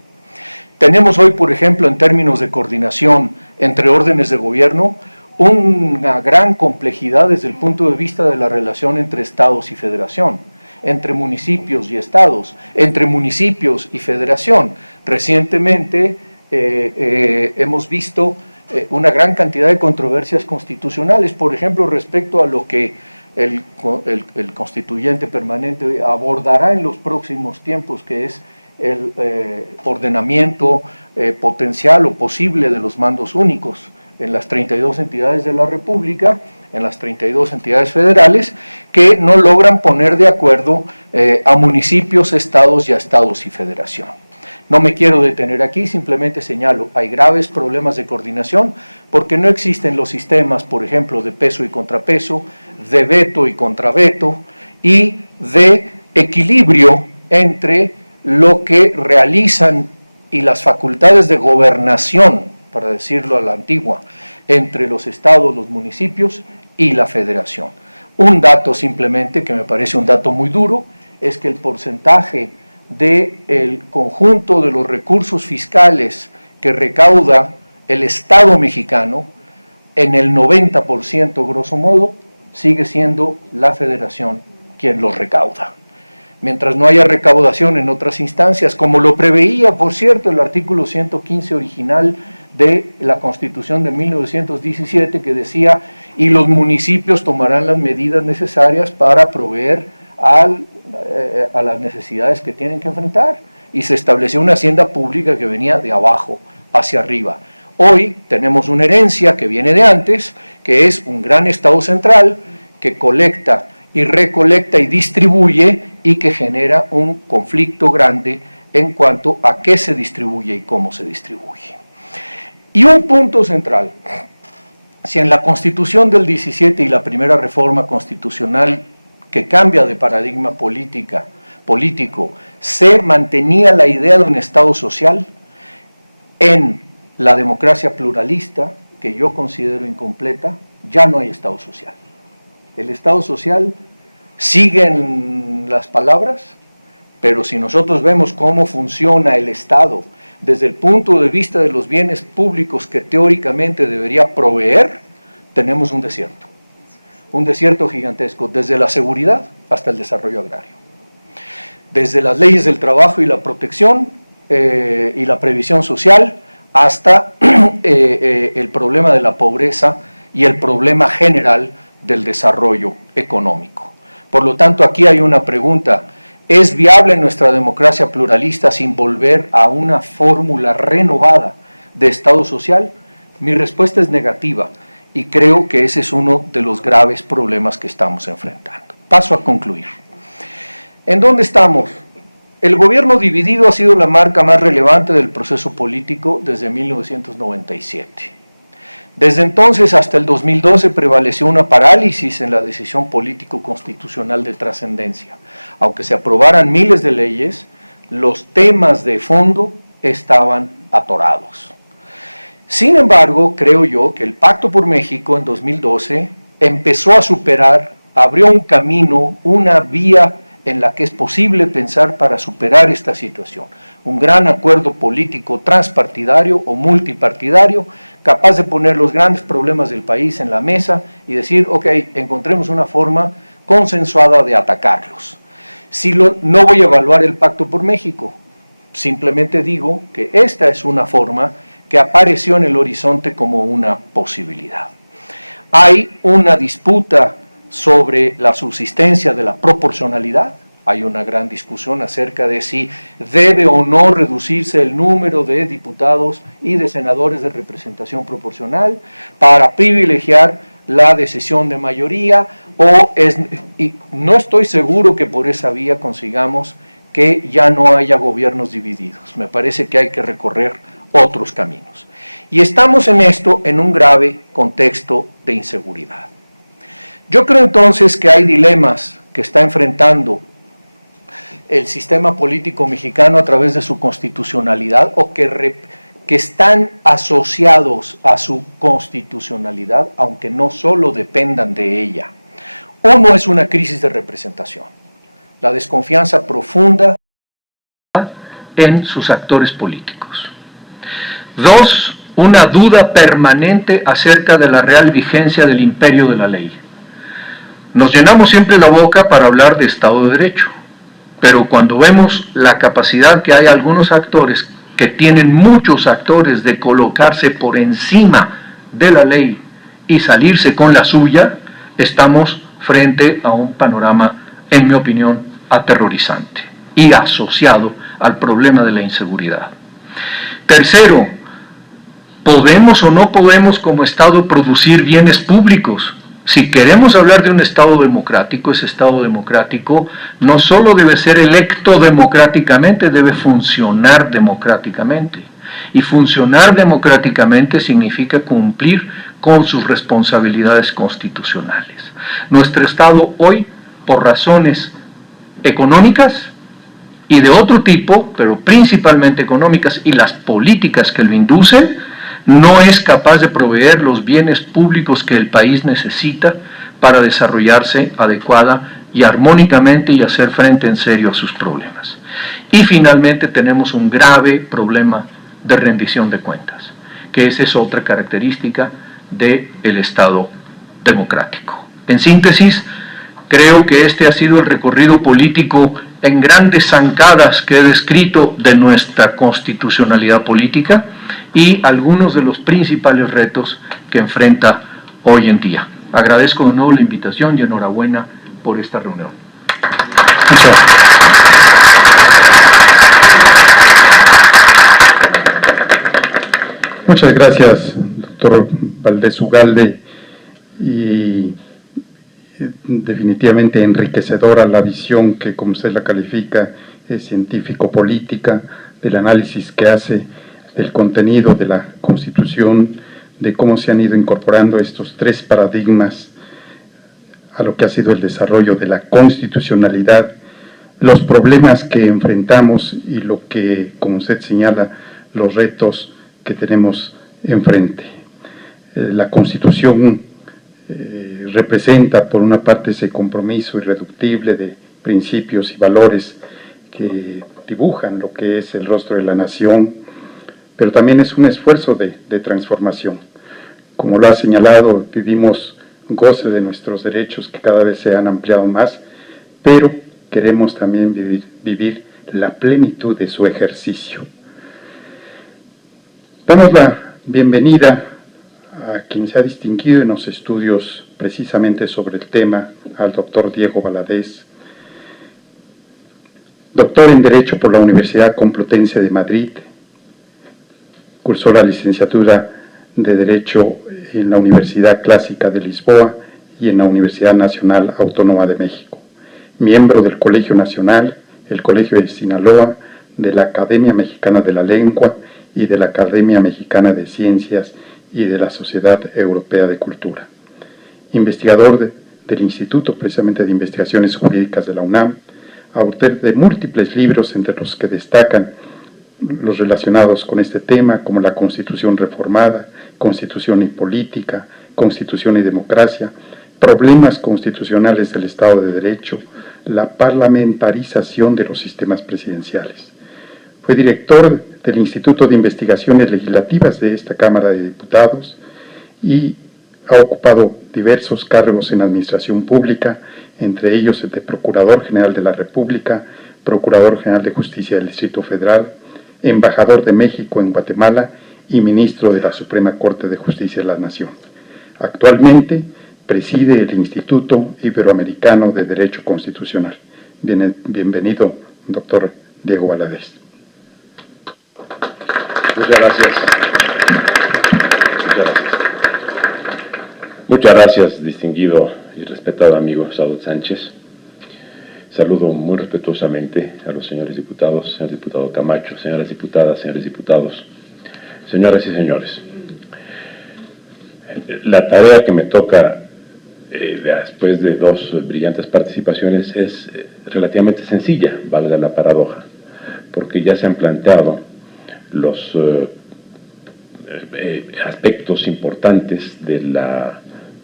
Tenemos hoy, por ejemplo, en términos de coordinación entre órdenes de gobierno, una gran complejidad desde el punto de vista de la relación entre estados y federación, entre municipios y estados, entre municipios y federación. Recientemente hemos visto una gran cantidad de controversias constitucionales, por ejemplo, respecto a lo que el constituyente permanente abordará en los próximos tiempos, que es el ordenamiento potencial o posible de los mandos únicos en las 32 entidades de la República, en las 32 entidades federales, que no logran poner de acuerdo a municipios, estados y a estados y federación. No me quiero detener aquí, simplemente señalo, hay graves problemas de coordinación porque no existen los sistemas, por ejemplo, de peso y contrapeso, de veto y contraveto y de equilibrio entre lo que realizan y las facultades de gobernación, para decirlo a la antigua, entre los estados, los municipios y la federación. Un dato simplemente que me parece un dato muy duro es que el porcentaje del conjunto de los recursos fiscales que recauda el Estado mexicano, en el 90% grosso modo, sigue siendo la Federación quien los recauda. Mientras no haya recaudación en otras instancias, como lo preveía, por cierto, el artículo 115 original de la Constitución de 1917, que decía, y los municipios tomarán las medidas necesarias para proveer a las necesidades que tienen que enfrentar, y se estableció una hacienda pública que venía de abajo hacia arriba. Hoy tenemos una herencia que viene de antes, que es un gran Estado central que colecta y recolecta y distribuye y que genera un conflicto grande en cuanto a qué se distribuye y cómo se distribuye. Y un punto central, si en la Constitución del 17 y la primera reforma constitucional que cambia de paradigma político, se mantenía la idea de un Estado social, en la democracia pluralista, que yo considero incompleta, ya no hay Estado social. El Estado social sigue en las palabras, pero si nosotros vemos cómo funciona el Estado desde el punto de vista de los bienes públicos que teóricamente debería proveer, tenemos un desierto gigantesco, desde la seguridad hasta el desarrollo agrario, desde las leyes del trabajo y la protección y la previsión social hasta el problema de la pobreza y el problema general del desarrollo económico. Por lo tanto, aquí hay una pregunta: ¿es viable nuestra democracia pluralista sin volver a una fórmula renovada de Estado social? Mi respuesta es negativa y creo que ese es uno de los graves problemas que estamos enfrentando. Paso a concluir. ¿En dónde estamos? El gobierno dividido ha sido la marca más relevante del proceso político desde 1997. Desde entonces hasta el 2012 prevaleció una parálisis en la decisión político-constitucional de trascendencia. Aunque se aprobaran miles de leyes, los temas de fondo estaban atorados. Sin embargo, creo yo que el Pacto por México en 2012 empezó a superar, abrió un camino, una vía en la que es posible pensar para superar esta situación. Un gran acuerdo político transpartidario o multipartidario, capaz de poner los grandes problemas del país en la mesa y decir, ok, encontremos una forma consensuada de atacarlos. No voy a evaluar el Pacto por México, simplemente digo que esta es una forma que apareció en el horizonte como una posibilidad. Hay una disputa sobre la subsistencia de la proporcionalidad. Hay una gran discusión acerca de si debe o no reducirse el número de diputados y de senadores de representación proporcional para privilegiar la decisión de mayoría, y no estoy seguro que por esa vía consigamos que ya no haya gobiernos divididos. Me parece que hay que recorrer otros caminos. Y estamos en esto en un grave contexto de inseguridad. Yo creo entonces que hay dilemas que está enfrentando el sistema político mexicano a través de su constitucionalidad o que están asociados a su constitucionalidad, aunque no solo dependan de ella. Uno es una crisis de representación, la desconfianza profunda en sus actores políticos. Dos, una duda permanente acerca de la real vigencia del imperio de la ley. Nos llenamos siempre la boca para hablar de Estado de Derecho, pero cuando vemos la capacidad que hay algunos actores, que tienen muchos actores de colocarse por encima de la ley y salirse con la suya, estamos frente a un panorama, en mi opinión, aterrorizante y asociado al problema de la inseguridad. Tercero, ¿podemos o no podemos como Estado producir bienes públicos? Si queremos hablar de un Estado democrático, ese Estado democrático no solo debe ser electo democráticamente, debe funcionar democráticamente. Y funcionar democráticamente significa cumplir con sus responsabilidades constitucionales. Nuestro Estado hoy, por razones económicas y de otro tipo, pero principalmente económicas, y las políticas que lo inducen, no es capaz de proveer los bienes públicos que el país necesita para desarrollarse adecuada y armónicamente y hacer frente en serio a sus problemas. Y finalmente tenemos un grave problema de rendición de cuentas, que esa es otra característica del Estado democrático. En síntesis, creo que este ha sido el recorrido político en grandes zancadas que he descrito de nuestra constitucionalidad política y algunos de los principales retos que enfrenta hoy en día. Agradezco de nuevo la invitación y enhorabuena por esta reunión. Muchas gracias, doctor Valdés Ugalde, y definitivamente enriquecedora la visión que, como usted la califica, es científico-política, del análisis que hace del contenido de la Constitución, de cómo se han ido incorporando estos tres paradigmas a lo que ha sido el desarrollo de la constitucionalidad, los problemas que enfrentamos y lo que, como usted señala, los retos que tenemos enfrente. La Constitución representa, por una parte, ese compromiso irreductible de principios y valores que dibujan lo que es el rostro de la nación, pero también es un esfuerzo de transformación. Como lo ha señalado, vivimos goce de nuestros derechos que cada vez se han ampliado más, pero queremos también vivir la plenitud de su ejercicio. Damos la bienvenida a quien se ha distinguido en los estudios precisamente sobre el tema, al doctor Diego Valadez, doctor en Derecho por la Universidad Complutense de Madrid, cursó la licenciatura de Derecho en la Universidad Clásica de Lisboa y en la Universidad Nacional Autónoma de México, miembro del Colegio Nacional, el Colegio de Sinaloa, de la Academia Mexicana de la Lengua y de la Academia Mexicana de Ciencias y de la Sociedad Europea de Cultura. Investigador del Instituto precisamente de Investigaciones Jurídicas de la UNAM, autor de múltiples libros entre los que destacan los relacionados con este tema, como la Constitución Reformada, Constitución y Política, Constitución y Democracia, Problemas constitucionales del Estado de Derecho, la parlamentarización de los sistemas presidenciales. Fue director del Instituto de Investigaciones Legislativas de esta Cámara de Diputados y ha ocupado diversos cargos en administración pública, entre ellos el de Procurador General de la República, Procurador General de Justicia del Distrito Federal, Embajador de México en Guatemala y Ministro de la Suprema Corte de Justicia de la Nación. Actualmente preside el Instituto Iberoamericano de Derecho Constitucional. Bienvenido, doctor Diego Valadez. Muchas gracias. Muchas gracias. Muchas gracias, distinguido y respetado amigo Sadot Sánchez. Saludo muy respetuosamente a los señores diputados, señor diputado Camacho, señoras diputadas, señores diputados, señoras y señores. La tarea que me toca después de dos brillantes participaciones es relativamente sencilla, valga la paradoja, porque ya se han planteado los aspectos importantes de la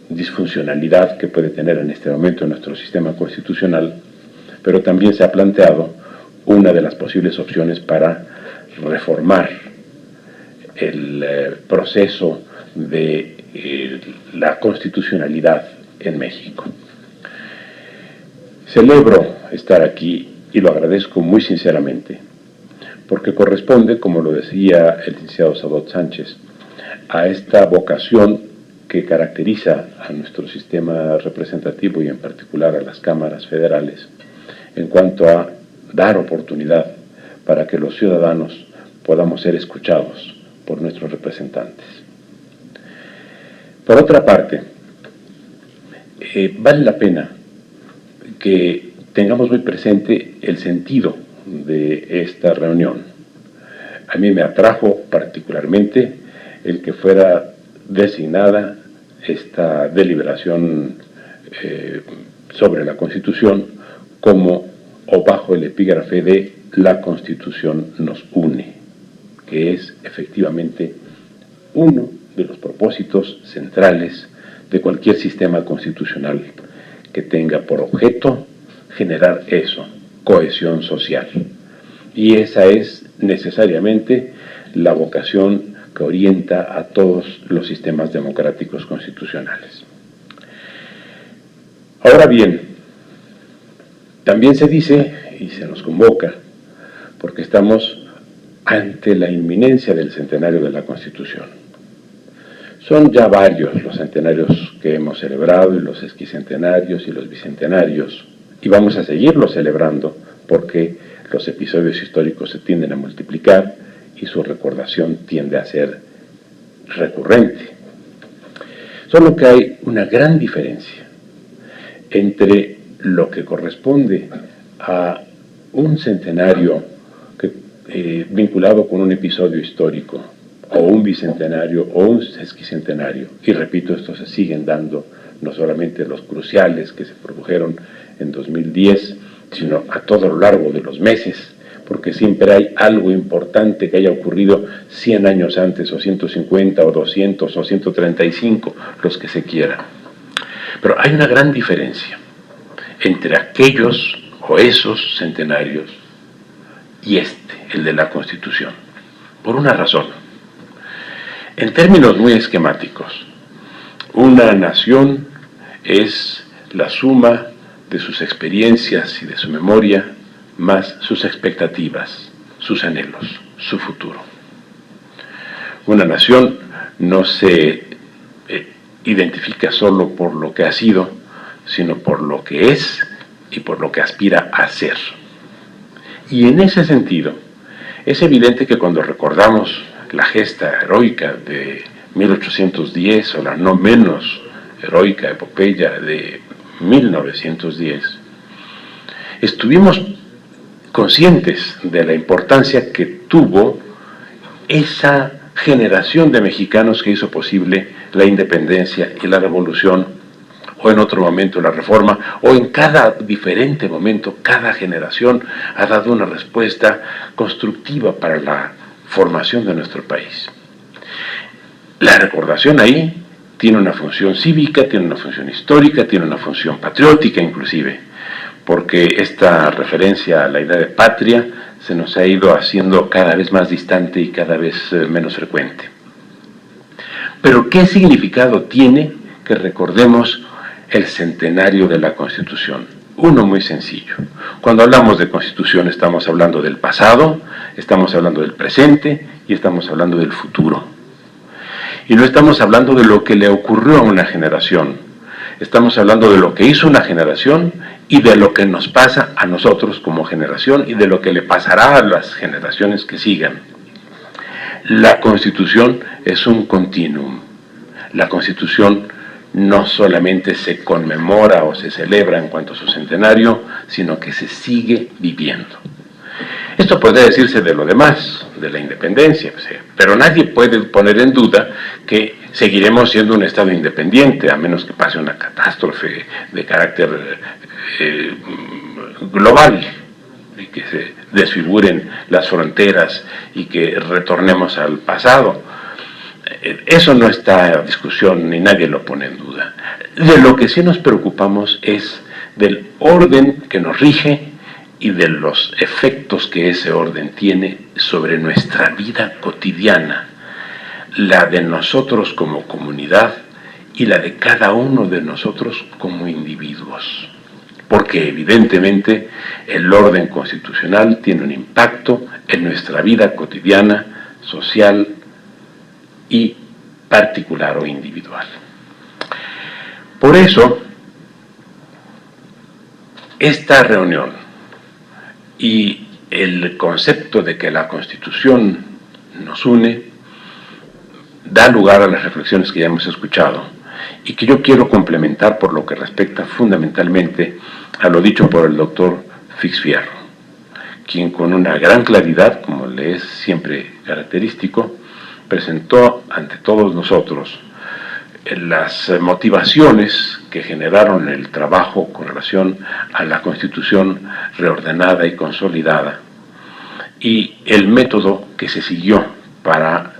disfuncionalidad que puede tener en este momento nuestro sistema constitucional, pero también se ha planteado una de las posibles opciones para reformar el proceso de la constitucionalidad en México. Celebro estar aquí y lo agradezco muy sinceramente, porque corresponde, como lo decía el licenciado Sadot Sánchez, a esta vocación que caracteriza a nuestro sistema representativo y en particular a las cámaras federales, en cuanto a dar oportunidad para que los ciudadanos podamos ser escuchados por nuestros representantes. Por otra parte, vale la pena que tengamos muy presente el sentido de esta reunión. A mí me atrajo particularmente el que fuera designada esta deliberación sobre la Constitución como o bajo el epígrafe de la Constitución nos une, que es efectivamente uno de los propósitos centrales de cualquier sistema constitucional que tenga por objeto generar eso, cohesión social. Y esa es necesariamente la vocación que orienta a todos los sistemas democráticos constitucionales. Ahora bien, también se dice, y se nos convoca, porque estamos ante la inminencia del centenario de la Constitución. Son ya varios los centenarios que hemos celebrado, y los esquicentenarios y los bicentenarios, y vamos a seguirlos celebrando porque los episodios históricos se tienden a multiplicar y su recordación tiende a ser recurrente. Solo que hay una gran diferencia entre lo que corresponde a un centenario vinculado con un episodio histórico, o un bicentenario, o un esquicentenario. Y repito, estos se siguen dando, no solamente los cruciales que se produjeron en 2010, sino a todo lo largo de los meses, porque siempre hay algo importante que haya ocurrido 100 años antes, o 150, o 200, o 135, los que se quieran. Pero hay una gran diferencia entre aquellos o esos centenarios y el de la Constitución, por una razón. En términos muy esquemáticos, una nación es la suma de sus experiencias y de su memoria, más sus expectativas, sus anhelos, su futuro. Una nación no se identifica solo por lo que ha sido, sino por lo que es y por lo que aspira a ser. Y en ese sentido, es evidente que cuando recordamos la gesta heroica de 1810 o la no menos heroica epopeya de 1910, estuvimos conscientes de la importancia que tuvo esa generación de mexicanos que hizo posible la independencia y la revolución, o en otro momento la reforma, o en cada diferente momento, cada generación ha dado una respuesta constructiva para la formación de nuestro país. La recordación ahí tiene una función cívica, tiene una función histórica, tiene una función patriótica inclusive, porque esta referencia a la idea de patria se nos ha ido haciendo cada vez más distante y cada vez menos frecuente. Pero ¿qué significado tiene que recordemos el centenario de la Constitución? Uno muy sencillo. Cuando hablamos de Constitución estamos hablando del pasado, estamos hablando del presente y estamos hablando del futuro. Y no estamos hablando de lo que le ocurrió a una generación, estamos hablando de lo que hizo una generación y de lo que nos pasa a nosotros como generación y de lo que le pasará a las generaciones que sigan. La Constitución es un continuum. La Constitución no solamente se conmemora o se celebra en cuanto a su centenario, sino que se sigue viviendo. Esto podría decirse de lo demás, de la independencia, pero nadie puede poner en duda que seguiremos siendo un Estado independiente, a menos que pase una catástrofe de carácter global, y que se desfiguren las fronteras y que retornemos al pasado. Eso no está en discusión ni nadie lo pone en duda. De lo que sí nos preocupamos es del orden que nos rige y de los efectos que ese orden tiene sobre nuestra vida cotidiana, la de nosotros como comunidad y la de cada uno de nosotros como individuos. Porque evidentemente el orden constitucional tiene un impacto en nuestra vida cotidiana, social y particular o individual. Por eso, esta reunión y el concepto de que la Constitución nos une da lugar a las reflexiones que ya hemos escuchado y que yo quiero complementar por lo que respecta fundamentalmente a lo dicho por el doctor Fix Fierro, quien con una gran claridad, como le es siempre característico, presentó ante todos nosotros las motivaciones que generaron el trabajo con relación a la Constitución reordenada y consolidada y el método que se siguió para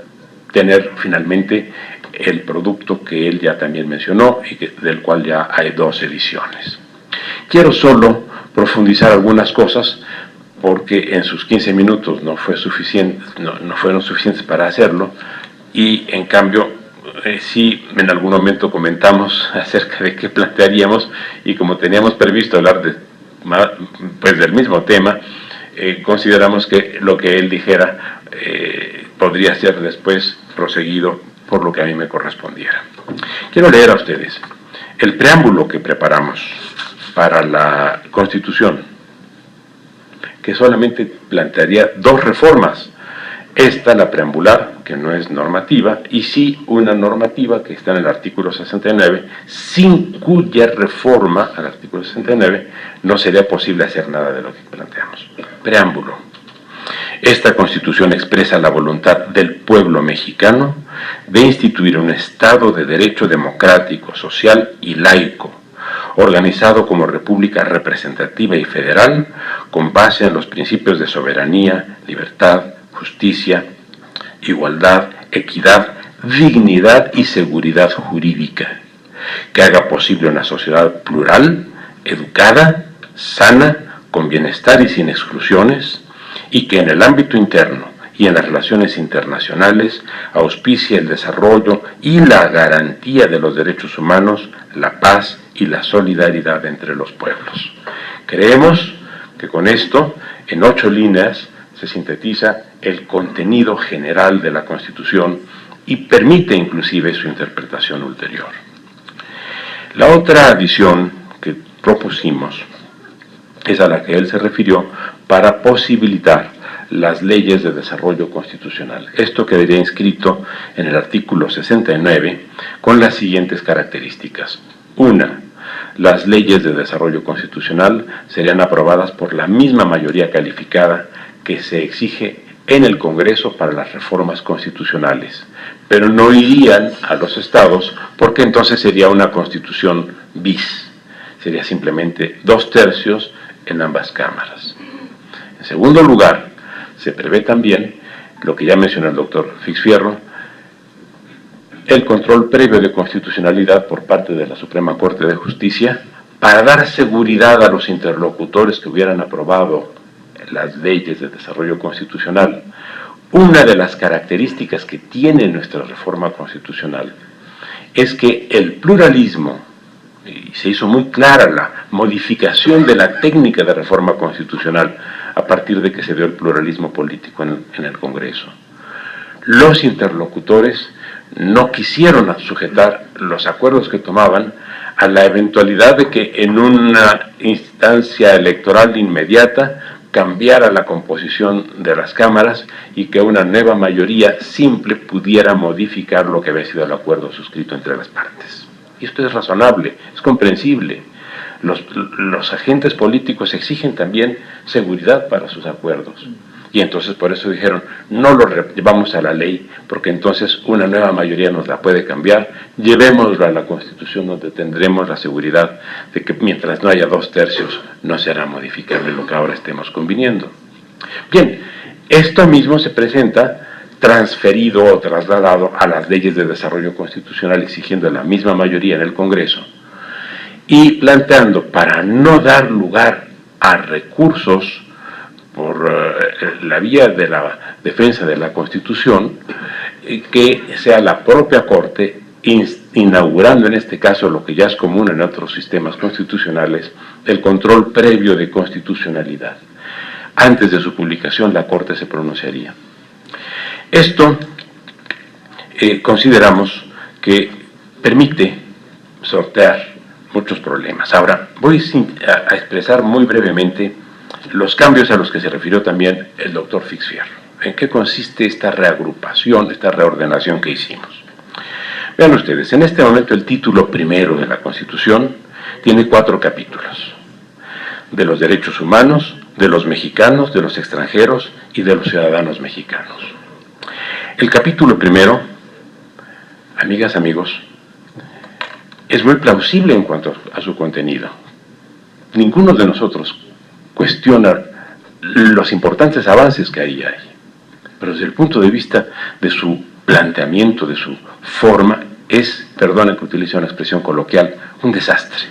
tener finalmente el producto que él ya también mencionó y del cual ya hay 2 ediciones. Quiero solo profundizar algunas cosas porque en sus 15 minutos no fueron suficientes para hacerlo y en cambio sí en algún momento comentamos acerca de qué plantearíamos y como teníamos previsto hablar del mismo tema, consideramos que lo que él dijera podría ser después proseguido por lo que a mí me correspondiera. Quiero leer a ustedes el preámbulo que preparamos para la Constitución, que solamente plantearía 2 reformas. Esta, la preambular, que no es normativa, y sí una normativa que está en el artículo 69, sin cuya reforma al artículo 69 no sería posible hacer nada de lo que planteamos. Preámbulo. Esta Constitución expresa la voluntad del pueblo mexicano de instituir un Estado de derecho democrático, social y laico, organizado como república representativa y federal, con base en los principios de soberanía, libertad, justicia, igualdad, equidad, dignidad y seguridad jurídica, que haga posible una sociedad plural, educada, sana, con bienestar y sin exclusiones, y que en el ámbito interno y en las relaciones internacionales auspicie el desarrollo y la garantía de los derechos humanos, la paz y la solidaridad entre los pueblos. Creemos que con esto, en 8 líneas, se sintetiza el contenido general de la Constitución y permite inclusive su interpretación ulterior. La otra adición que propusimos es a la que él se refirió para posibilitar las leyes de desarrollo constitucional. Esto quedaría inscrito en el artículo 69 con las siguientes características. 1. las leyes de desarrollo constitucional serían aprobadas por la misma mayoría calificada que se exige en el Congreso para las reformas constitucionales, pero no irían a los estados porque entonces sería una constitución bis, sería simplemente 2/3 en ambas cámaras. En segundo lugar, se prevé también, lo que ya mencionó el doctor Fix-Fierro, el control previo de constitucionalidad por parte de la Suprema Corte de Justicia para dar seguridad a los interlocutores que hubieran aprobado las leyes de desarrollo constitucional. Una de las características que tiene nuestra reforma constitucional es que el pluralismo, y se hizo muy clara la modificación de la técnica de reforma constitucional a partir de que se dio el pluralismo político en el Congreso. Los interlocutores no quisieron sujetar los acuerdos que tomaban a la eventualidad de que en una instancia electoral inmediata cambiara la composición de las cámaras y que una nueva mayoría simple pudiera modificar lo que había sido el acuerdo suscrito entre las partes. Y esto es razonable, es comprensible. Los agentes políticos exigen también seguridad para sus acuerdos. Y entonces por eso dijeron, no lo llevamos a la ley, porque entonces una nueva mayoría nos la puede cambiar, llevémoslo a la Constitución donde tendremos la seguridad de que mientras no haya 2/3 no será modificable lo que ahora estemos conviniendo. Bien, esto mismo se presenta transferido o trasladado a las leyes de desarrollo constitucional exigiendo la misma mayoría en el Congreso y planteando para no dar lugar a recursos por la vía de la defensa de la Constitución, que sea la propia Corte inaugurando en este caso lo que ya es común en otros sistemas constitucionales, el control previo de constitucionalidad. Antes de su publicación la Corte se pronunciaría. Esto consideramos que permite sortear muchos problemas. Ahora, voy a expresar muy brevemente los cambios a los que se refirió también el doctor Fix-Fierro. ¿En qué consiste esta reagrupación, esta reordenación que hicimos? Vean ustedes, en este momento el título primero de la Constitución tiene 4 capítulos. De los derechos humanos, de los mexicanos, de los extranjeros y de los ciudadanos mexicanos. El capítulo primero, amigas, amigos, es muy plausible en cuanto a su contenido. Ninguno de nosotros cuestiona los importantes avances que ahí hay, pero desde el punto de vista de su planteamiento, de su forma, es, perdonen que utilice una expresión coloquial, un desastre.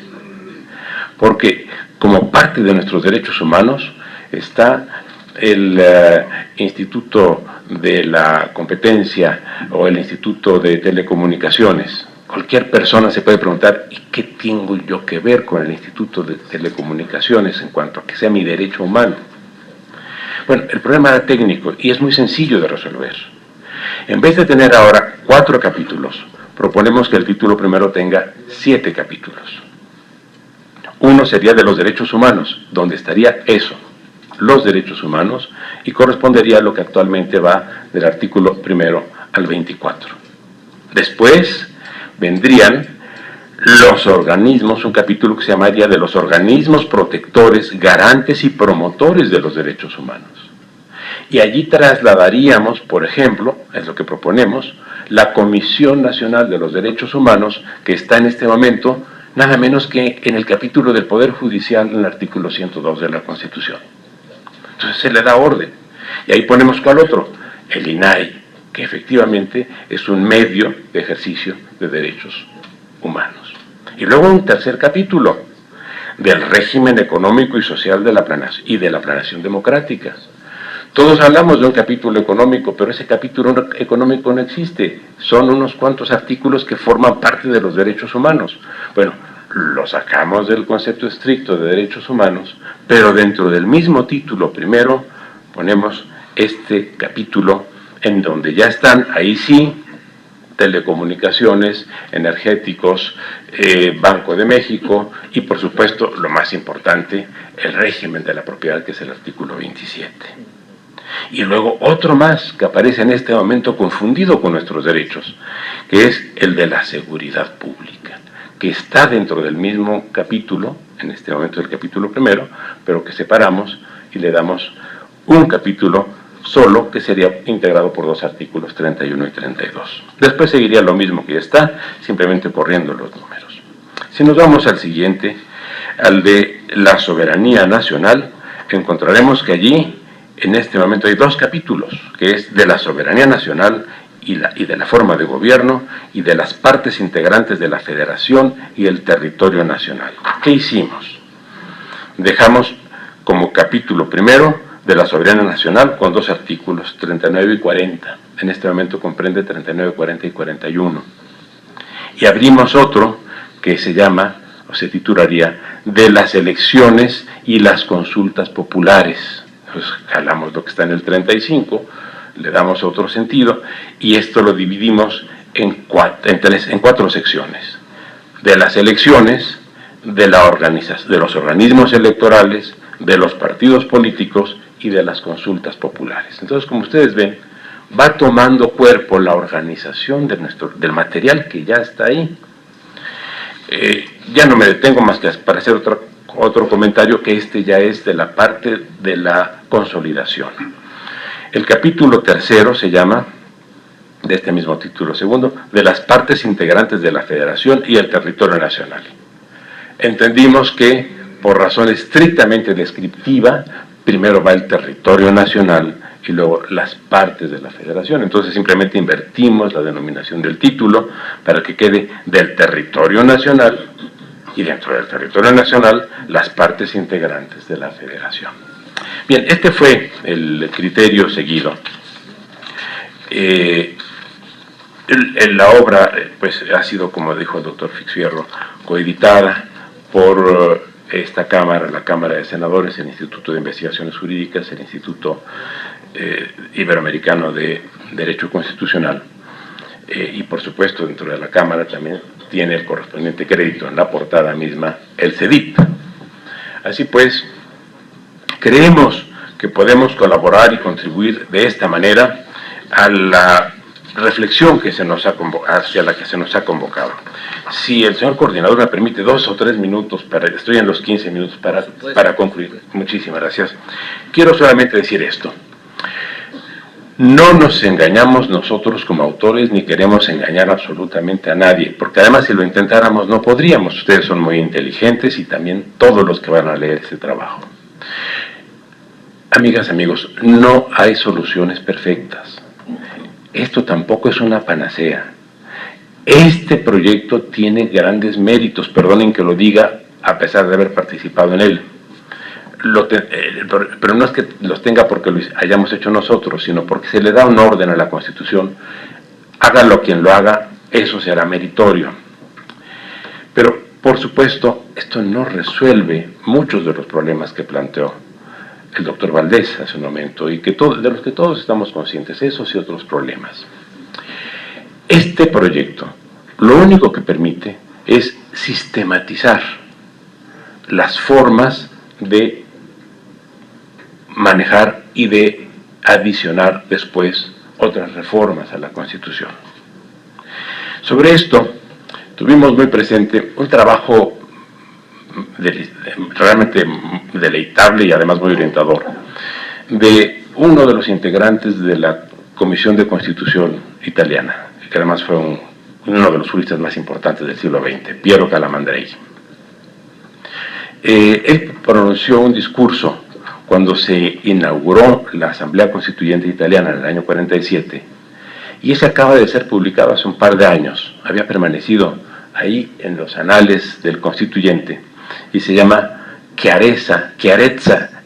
Porque como parte de nuestros derechos humanos está el Instituto de la Competencia o el Instituto de Telecomunicaciones. Cualquier persona se puede preguntar, ¿y qué tengo yo que ver con el Instituto de Telecomunicaciones en cuanto a que sea mi derecho humano? Bueno, el problema era técnico y es muy sencillo de resolver. En vez de tener ahora 4 capítulos, proponemos que el título primero tenga 7 capítulos. Uno sería de los derechos humanos, donde estaría eso, los derechos humanos, y correspondería a lo que actualmente va del artículo primero al 24. Después vendrían los organismos, un capítulo que se llamaría de los organismos protectores, garantes y promotores de los derechos humanos. Y allí trasladaríamos, por ejemplo, es lo que proponemos, la Comisión Nacional de los Derechos Humanos, que está en este momento nada menos que en el capítulo del Poder Judicial en el artículo 102 de la Constitución. Entonces se le da orden. Y ahí ponemos ¿cuál otro? El INAI, que efectivamente es un medio de ejercicio de derechos humanos. Y luego un tercer capítulo del régimen económico y social de la planeación democrática. Todos hablamos de un capítulo económico, pero ese capítulo económico no existe. Son unos cuantos artículos que forman parte de los derechos humanos. Bueno, lo sacamos del concepto estricto de derechos humanos, pero dentro del mismo título primero ponemos este capítulo en donde ya están, ahí sí, telecomunicaciones, energéticos, Banco de México y por supuesto, lo más importante, el régimen de la propiedad, que es el artículo 27. Y luego otro más que aparece en este momento confundido con nuestros derechos, que es el de la seguridad pública, que está dentro del mismo capítulo, en este momento el capítulo primero, pero que separamos y le damos un capítulo solo, que sería integrado por 2 artículos, 31 y 32. Después seguiría lo mismo que ya está, simplemente corriendo los números. Si nos vamos al siguiente, al de la soberanía nacional, encontraremos que allí, en este momento, hay 2 capítulos, que es de la soberanía nacional y de la forma de gobierno, y de las partes integrantes de la federación y el territorio nacional. ¿Qué hicimos? Dejamos como capítulo primero de la soberanía nacional con 2 artículos, 39 y 40. En este momento comprende 39, 40 y 41. Y abrimos otro que se llama, o se titularía, de las elecciones y las consultas populares. Entonces jalamos lo que está en el 35, le damos otro sentido, y esto lo dividimos en 4 secciones. De las elecciones, de los organismos electorales, de los partidos políticos y de las consultas populares. Entonces, como ustedes ven, va tomando cuerpo la organización del material que ya está ahí. Ya no me detengo más que para hacer otro comentario, que este ya es de la parte de la consolidación. El capítulo tercero se llama, de este mismo título segundo, de las partes integrantes de la Federación y el territorio nacional. Entendimos que, por razón estrictamente descriptiva, primero va el territorio nacional y luego las partes de la Federación. Entonces simplemente invertimos la denominación del título para que quede del territorio nacional, y dentro del territorio nacional las partes integrantes de la Federación. Bien, este fue el criterio seguido. La obra pues ha sido, como dijo el doctor Fixfierro, coeditada por esta Cámara, la Cámara de Senadores, el Instituto de Investigaciones Jurídicas, el Instituto Iberoamericano de Derecho Constitucional, y por supuesto dentro de la Cámara también tiene el correspondiente crédito en la portada misma el CEDIP. Así pues, creemos que podemos colaborar y contribuir de esta manera a la reflexión que hacia la que se nos ha convocado. Si el señor coordinador me permite 2 o 3 minutos, estoy en los 15 minutos para concluir. Muchísimas gracias. Quiero solamente decir esto. No nos engañamos nosotros como autores, ni queremos engañar absolutamente a nadie, porque además si lo intentáramos no podríamos. Ustedes son muy inteligentes y también todos los que van a leer este trabajo. Amigas, amigos, no hay soluciones perfectas. Esto tampoco es una panacea. Este proyecto tiene grandes méritos, perdonen que lo diga a pesar de haber participado en él. Pero no es que los tenga porque lo hayamos hecho nosotros, sino porque se le da un orden a la Constitución. Hágalo quien lo haga, eso será meritorio. Pero, por supuesto, esto no resuelve muchos de los problemas que planteó el doctor Valdés hace un momento, y de los que todos estamos conscientes, esos y otros problemas. Este proyecto lo único que permite es sistematizar las formas de manejar y de adicionar después otras reformas a la Constitución. Sobre esto tuvimos muy presente un trabajo realmente deleitable y además muy orientador de uno de los integrantes de la Comisión de Constitución italiana, que además fue uno de los juristas más importantes del siglo XX, Piero Calamandrei. Él pronunció un discurso cuando se inauguró la Asamblea Constituyente Italiana en el año 47, y ese acaba de ser publicado hace un par de años, había permanecido ahí en los anales del Constituyente, y se llama Chiarezza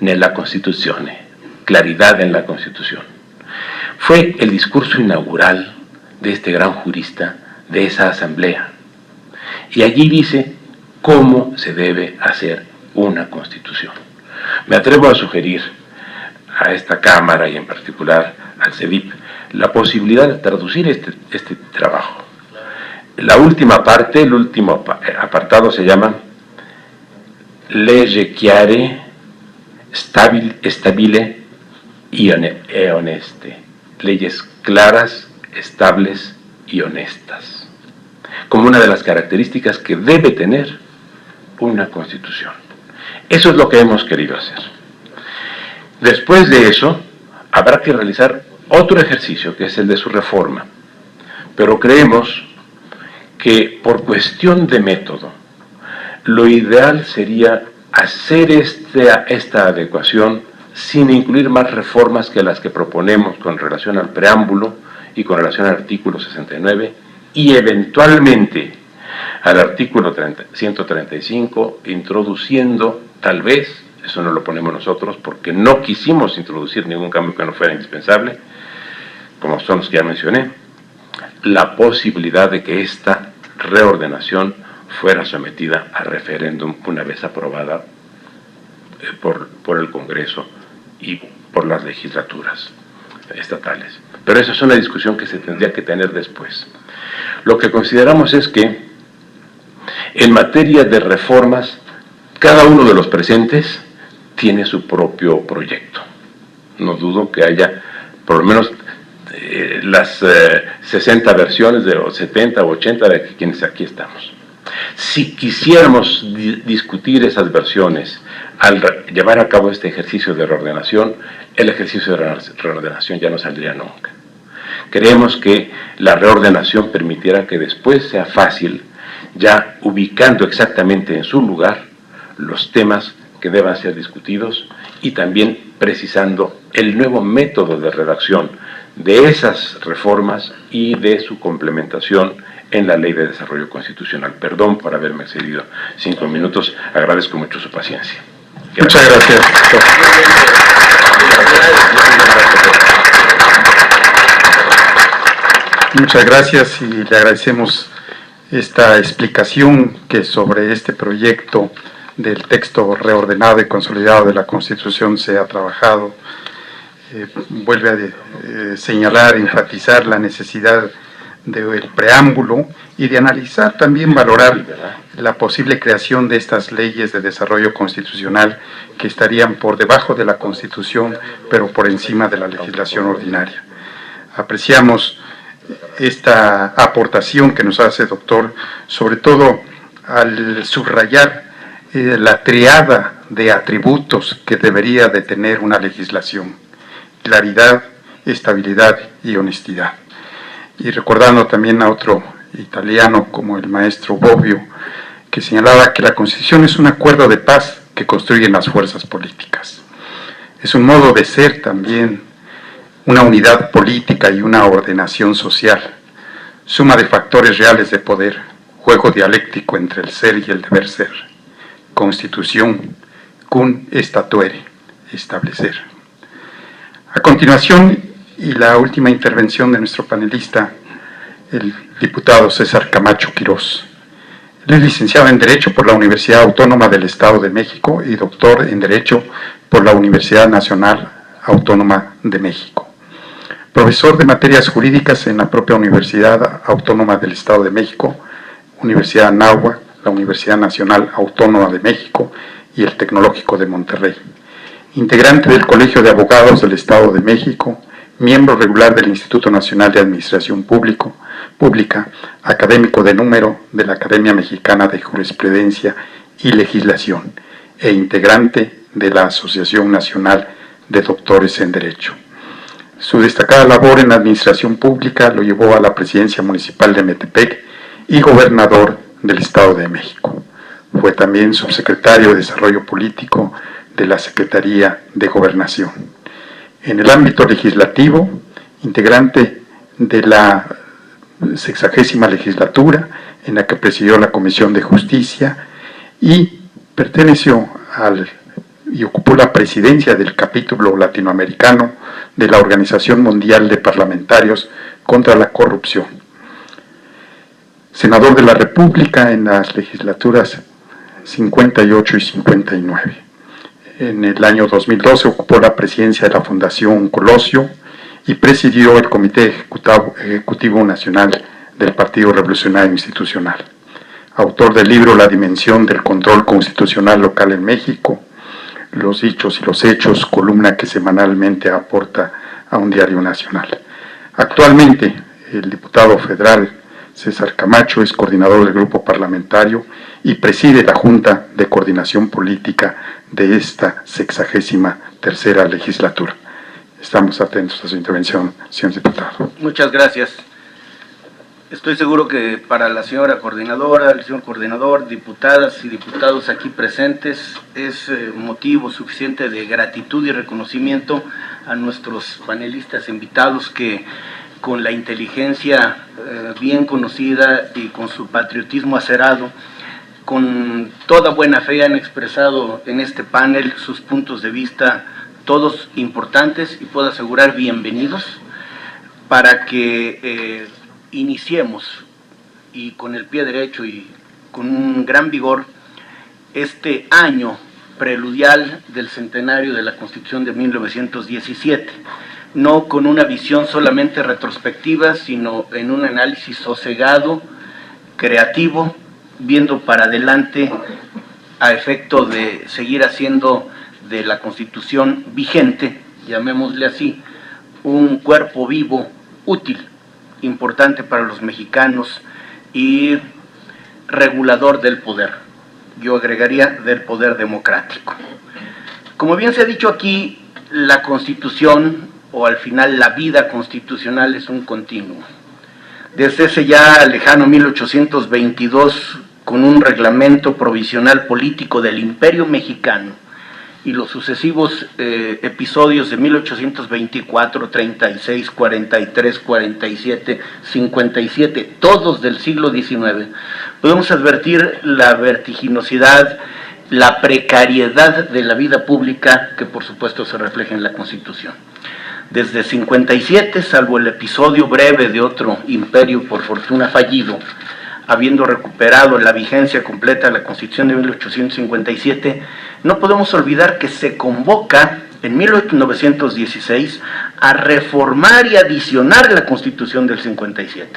nella Costituzione, claridad en la Constitución. Fue el discurso inaugural de este gran jurista de esa asamblea, y allí dice cómo se debe hacer una Constitución. Me atrevo a sugerir a esta Cámara y en particular al CEDIP la posibilidad de traducir este trabajo. La última parte, el último apartado se llama Legge chiare, stabile e honeste. Leyes claras, estables y honestas. como una de las características que debe tener una Constitución. Eso es lo que hemos querido hacer. Después de eso, habrá que realizar otro ejercicio, que es el de su reforma, pero creemos que por cuestión de método, lo ideal sería hacer esta adecuación sin incluir más reformas que las que proponemos con relación al preámbulo y con relación al artículo 69 y eventualmente al artículo 135, introduciendo, tal vez, eso no lo ponemos nosotros porque no quisimos introducir ningún cambio que no fuera indispensable, como son los que ya mencioné, la posibilidad de que esta reordenación fuera sometida a referéndum una vez aprobada por el Congreso y por las legislaturas estatales. Pero esa es una discusión que se tendría que tener después. Lo que consideramos es que en materia de reformas, cada uno de los presentes tiene su propio proyecto. No dudo que haya por lo menos las 60 versiones o 70 o 80 de quienes aquí estamos. Si quisiéramos discutir esas versiones al llevar a cabo este ejercicio de reordenación, el ejercicio de reordenación ya no saldría nunca. Creemos que la reordenación permitiera que después sea fácil, ya ubicando exactamente en su lugar los temas que deban ser discutidos y también precisando el nuevo método de redacción de esas reformas y de su complementación en la Ley de Desarrollo Constitucional. Perdón por haberme excedido 5 minutos, agradezco mucho su paciencia. Muchas gracias, doctor. Muchas gracias y le agradecemos esta explicación que sobre este proyecto del texto reordenado y consolidado de la Constitución se ha trabajado. Vuelve a señalar, enfatizar la necesidad del preámbulo y de analizar, también valorar la posible creación de estas leyes de desarrollo constitucional que estarían por debajo de la Constitución, pero por encima de la legislación ordinaria. Apreciamos esta aportación que nos hace, doctor, sobre todo al subrayar la triada de atributos que debería de tener una legislación: claridad, estabilidad y honestidad. Y recordando también a otro italiano como el maestro Bobbio, que señalaba que la Constitución es un acuerdo de paz que construyen las fuerzas políticas. Es un modo de ser también, una unidad política y una ordenación social, suma de factores reales de poder, juego dialéctico entre el ser y el deber ser, constitución, cum statuere, establecer. A continuación, y la última intervención de nuestro panelista, el diputado César Camacho Quirós. Él es licenciado en Derecho por la Universidad Autónoma del Estado de México y doctor en Derecho por la Universidad Nacional Autónoma de México. Profesor de materias jurídicas en la propia Universidad Autónoma del Estado de México, Universidad Anáhuac, la Universidad Nacional Autónoma de México y el Tecnológico de Monterrey. Integrante del Colegio de Abogados del Estado de México, miembro regular del Instituto Nacional de Administración Pública, académico de número de la Academia Mexicana de Jurisprudencia y Legislación e integrante de la Asociación Nacional de Doctores en Derecho. Su destacada labor en la administración pública lo llevó a la presidencia municipal de Metepec y gobernador del Estado de México. Fue también subsecretario de Desarrollo Político de la Secretaría de Gobernación. En el ámbito legislativo, integrante de la 60ª legislatura, en la que presidió la Comisión de Justicia y perteneció y ocupó la presidencia del capítulo latinoamericano de la Organización Mundial de Parlamentarios contra la Corrupción. Senador de la República en las legislaturas 58 y 59. En el año 2012 ocupó la presidencia de la Fundación Colosio y presidió el Comité Ejecutivo Nacional del Partido Revolucionario Institucional. Autor del libro La Dimensión del Control Constitucional Local en México, Los Dichos y los Hechos, columna que semanalmente aporta a un diario nacional. Actualmente, el diputado federal César Camacho es coordinador del grupo parlamentario y preside la Junta de Coordinación Política de esta 63ª legislatura. Estamos atentos a su intervención, señor diputado. Muchas gracias. Estoy seguro que para la señora coordinadora, el señor coordinador, diputadas y diputados aquí presentes, es motivo suficiente de gratitud y reconocimiento a nuestros panelistas invitados que con la inteligencia bien conocida y con su patriotismo acerado, con toda buena fe han expresado en este panel sus puntos de vista, todos importantes y puedo asegurar bienvenidos, para que iniciemos y con el pie derecho y con un gran vigor este año preludial del centenario de la Constitución de 1917, no con una visión solamente retrospectiva, sino en un análisis sosegado, creativo, viendo para adelante a efecto de seguir haciendo de la Constitución vigente, llamémosle así, un cuerpo vivo útil, importante para los mexicanos y regulador del poder. Yo agregaría del poder democrático. Como bien se ha dicho aquí, la Constitución, o al final la vida constitucional, es un continuo. Desde ese ya lejano 1822, con un reglamento provisional político del Imperio Mexicano, y los sucesivos episodios de 1824, 36, 43, 47, 57, todos del siglo XIX, podemos advertir la vertiginosidad, la precariedad de la vida pública que por supuesto se refleja en la Constitución. Desde 57, salvo el episodio breve de otro imperio por fortuna fallido, habiendo recuperado la vigencia completa de la Constitución de 1857, no podemos olvidar que se convoca en 1916 a reformar y adicionar la Constitución del 57.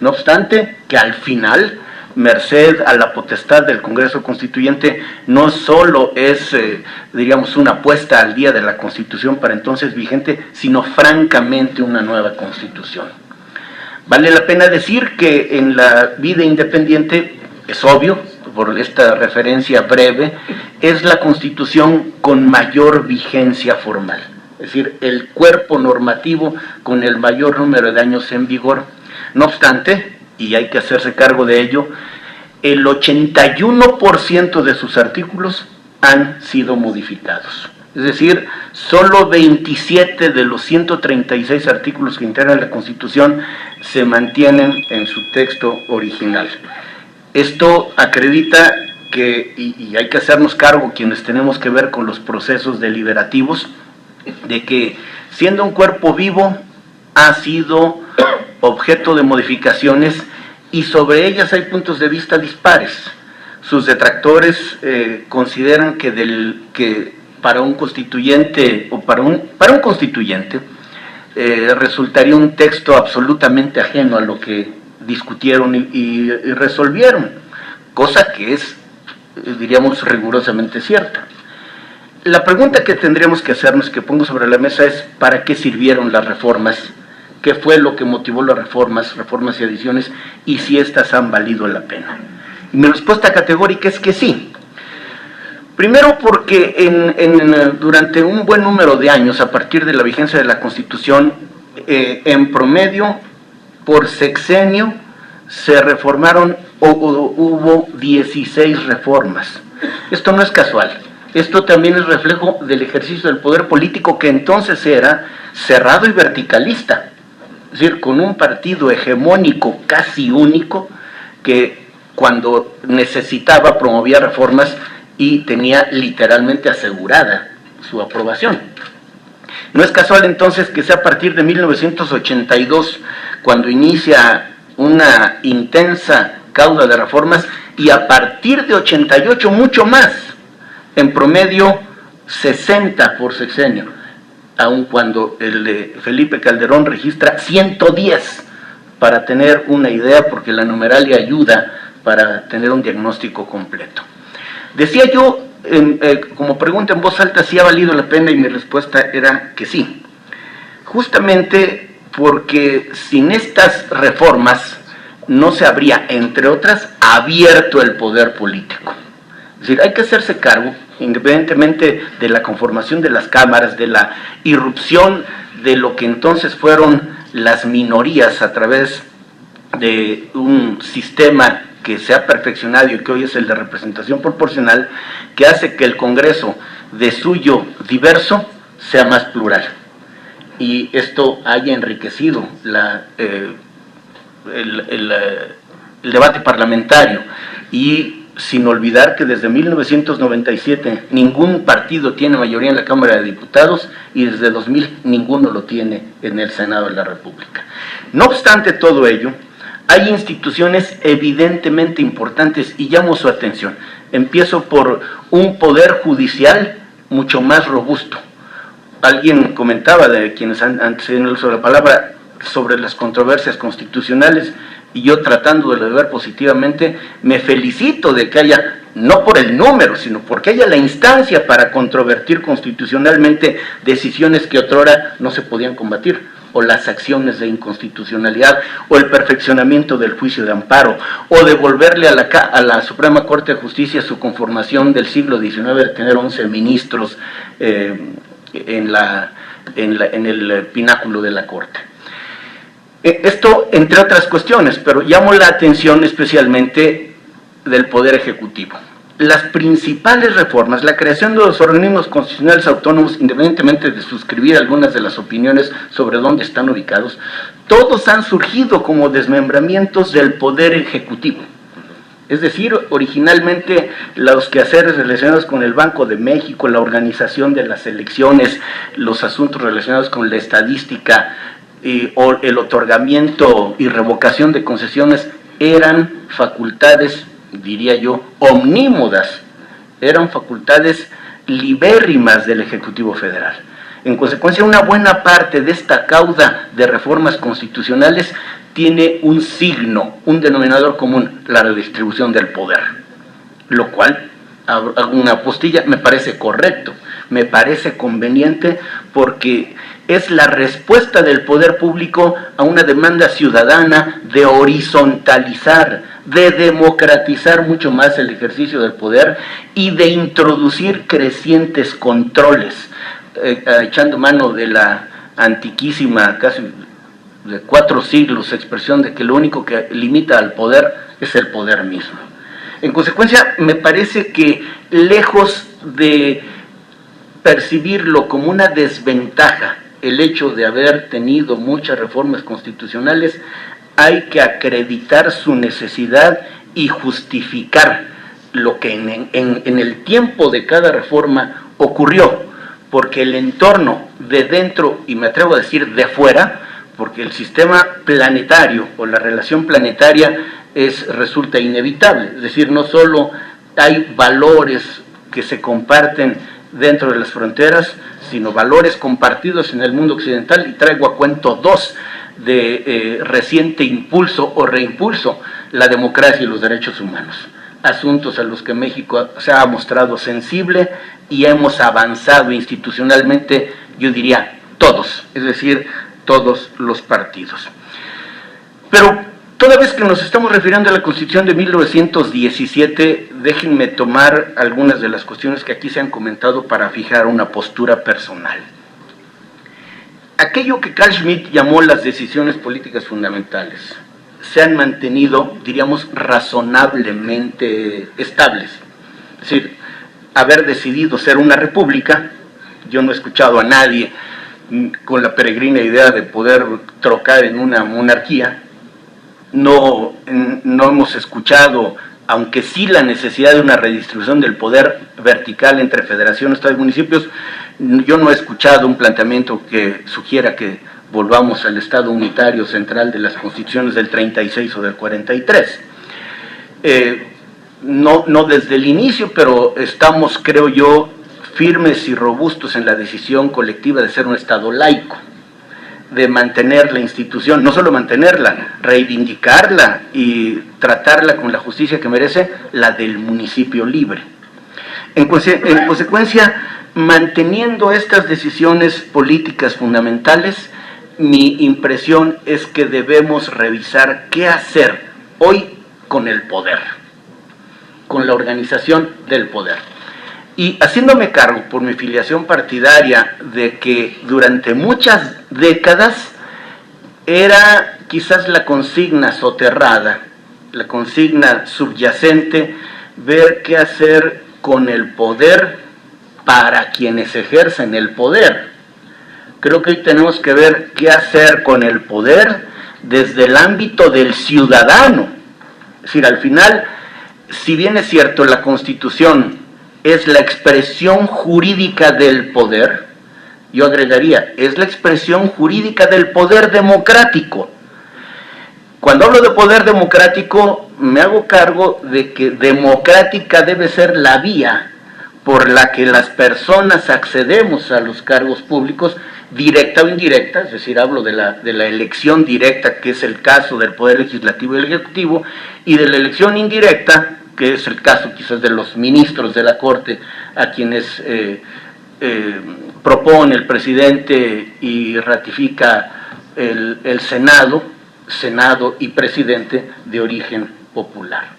No obstante, que al final, merced a la potestad del Congreso Constituyente, no solo es, diríamos, una puesta al día de la Constitución para entonces vigente, sino francamente una nueva Constitución. Vale la pena decir que en la vida independiente, es obvio, por esta referencia breve, es la Constitución con mayor vigencia formal, es decir, el cuerpo normativo con el mayor número de años en vigor. No obstante, y hay que hacerse cargo de ello, el 81% de sus artículos han sido modificados. Es decir, solo 27 de los 136 artículos que integran la Constitución se mantienen en su texto original. Esto acredita que, y hay que hacernos cargo quienes tenemos que ver con los procesos deliberativos, de que siendo un cuerpo vivo ha sido objeto de modificaciones y sobre ellas hay puntos de vista dispares. Sus detractores consideran que para un constituyente o para un constituyente resultaría un texto absolutamente ajeno a lo que discutieron y resolvieron, cosa que es, diríamos, rigurosamente cierta. La pregunta que tendríamos que hacernos, que pongo sobre la mesa, es ¿para qué sirvieron las reformas? ¿Qué fue lo que motivó las reformas y adiciones? Y si éstas han valido la pena. Y mi respuesta categórica es que sí. Primero porque durante un buen número de años, a partir de la vigencia de la Constitución, en promedio, por sexenio, se reformaron o hubo 16 reformas. Esto no es casual. Esto también es reflejo del ejercicio del poder político, que entonces era cerrado y verticalista. Es decir, con un partido hegemónico casi único que cuando necesitaba promovía reformas y tenía literalmente asegurada su aprobación. No es casual entonces que sea a partir de 1982 cuando inicia una intensa cauda de reformas y a partir de 88 mucho más, en promedio 60 por sexenio, aun cuando el de Felipe Calderón registra 110, para tener una idea, porque la numeralia ayuda para tener un diagnóstico completo. Decía yo, como pregunta en voz alta, si ha valido la pena, y mi respuesta era que sí. Justamente porque sin estas reformas no se habría, entre otras, abierto el poder político. Es decir, hay que hacerse cargo, independientemente de la conformación de las cámaras, de la irrupción de lo que entonces fueron las minorías a través de un sistema que se ha perfeccionado y que hoy es el de representación proporcional, que hace que el Congreso, de suyo diverso, sea más plural. Y esto haya enriquecido el debate parlamentario, y sin olvidar que desde 1997 ningún partido tiene mayoría en la Cámara de Diputados y desde 2000 ninguno lo tiene en el Senado de la República. No obstante todo ello, hay instituciones evidentemente importantes y llamo su atención. Empiezo por un poder judicial mucho más robusto. Alguien comentaba, de quienes han tenido el uso de la palabra, sobre las controversias constitucionales, y yo, tratando de ver positivamente, me felicito de que haya, no por el número, sino porque haya la instancia para controvertir constitucionalmente decisiones que otrora no se podían combatir, o las acciones de inconstitucionalidad, o el perfeccionamiento del juicio de amparo, o devolverle a la Suprema Corte de Justicia su conformación del siglo XIX, de tener 11 ministros en el pináculo de la Corte. Esto, entre otras cuestiones, pero llamo la atención especialmente del Poder Ejecutivo. Las principales reformas, la creación de los organismos constitucionales autónomos, independientemente de suscribir algunas de las opiniones sobre dónde están ubicados, todos han surgido como desmembramientos del Poder Ejecutivo. Es decir, originalmente los quehaceres relacionados con el Banco de México, la organización de las elecciones, los asuntos relacionados con la estadística, o el otorgamiento y revocación de concesiones eran facultades, diría yo, omnímodas, eran facultades libérrimas del Ejecutivo Federal. En consecuencia, una buena parte de esta cauda de reformas constitucionales tiene un signo, un denominador común: la redistribución del poder, lo cual, hago una apostilla, me parece correcto, me parece conveniente, porque es la respuesta del poder público a una demanda ciudadana de horizontalizar, de democratizar mucho más el ejercicio del poder y de introducir crecientes controles, echando mano de la antiquísima, casi de 4 siglos, expresión de que lo único que limita al poder es el poder mismo. En consecuencia, me parece que, lejos de percibirlo como una desventaja el hecho de haber tenido muchas reformas constitucionales, hay que acreditar su necesidad y justificar lo que en el tiempo de cada reforma ocurrió, porque el entorno de dentro, y me atrevo a decir de fuera, porque el sistema planetario o la relación planetaria resulta inevitable. Es decir, no solo hay valores que se comparten dentro de las fronteras, sino valores compartidos en el mundo occidental, y traigo a cuento 2 de reciente impulso o reimpulso: la democracia y los derechos humanos, asuntos a los que México se ha mostrado sensible y hemos avanzado institucionalmente, yo diría todos, es decir, todos los partidos. Pero toda vez que nos estamos refiriendo a la Constitución de 1917, déjenme tomar algunas de las cuestiones que aquí se han comentado para fijar una postura personal. Aquello que Carl Schmitt llamó las decisiones políticas fundamentales se han mantenido, diríamos, razonablemente estables. Es decir, haber decidido ser una república, yo no he escuchado a nadie con la peregrina idea de poder trocar en una monarquía. No hemos escuchado, aunque sí la necesidad de una redistribución del poder vertical entre federación, estados y municipios, yo no he escuchado un planteamiento que sugiera que volvamos al estado unitario central de las constituciones del 36 o del 43. No desde el inicio, pero estamos, creo yo, firmes y robustos en la decisión colectiva de ser un estado laico, de mantener la institución, no solo mantenerla, reivindicarla y tratarla con la justicia que merece, la del municipio libre. En consecuencia, manteniendo estas decisiones políticas fundamentales, mi impresión es que debemos revisar qué hacer hoy con el poder, con la organización del poder. Y haciéndome cargo por mi filiación partidaria de que durante muchas décadas era quizás la consigna soterrada, la consigna subyacente, ver qué hacer con el poder para quienes ejercen el poder. Creo que hoy tenemos que ver qué hacer con el poder desde el ámbito del ciudadano. Es decir, al final, si bien es cierto, la Constitución es la expresión jurídica del poder, yo agregaría, es la expresión jurídica del poder democrático. Cuando hablo de poder democrático, me hago cargo de que democrática debe ser la vía por la que las personas accedemos a los cargos públicos, directa o indirecta, es decir, hablo de la elección directa, que es el caso del Poder Legislativo y el Ejecutivo, y de la elección indirecta, que es el caso quizás de los ministros de la Corte, a quienes propone el presidente y ratifica el Senado y presidente de origen popular.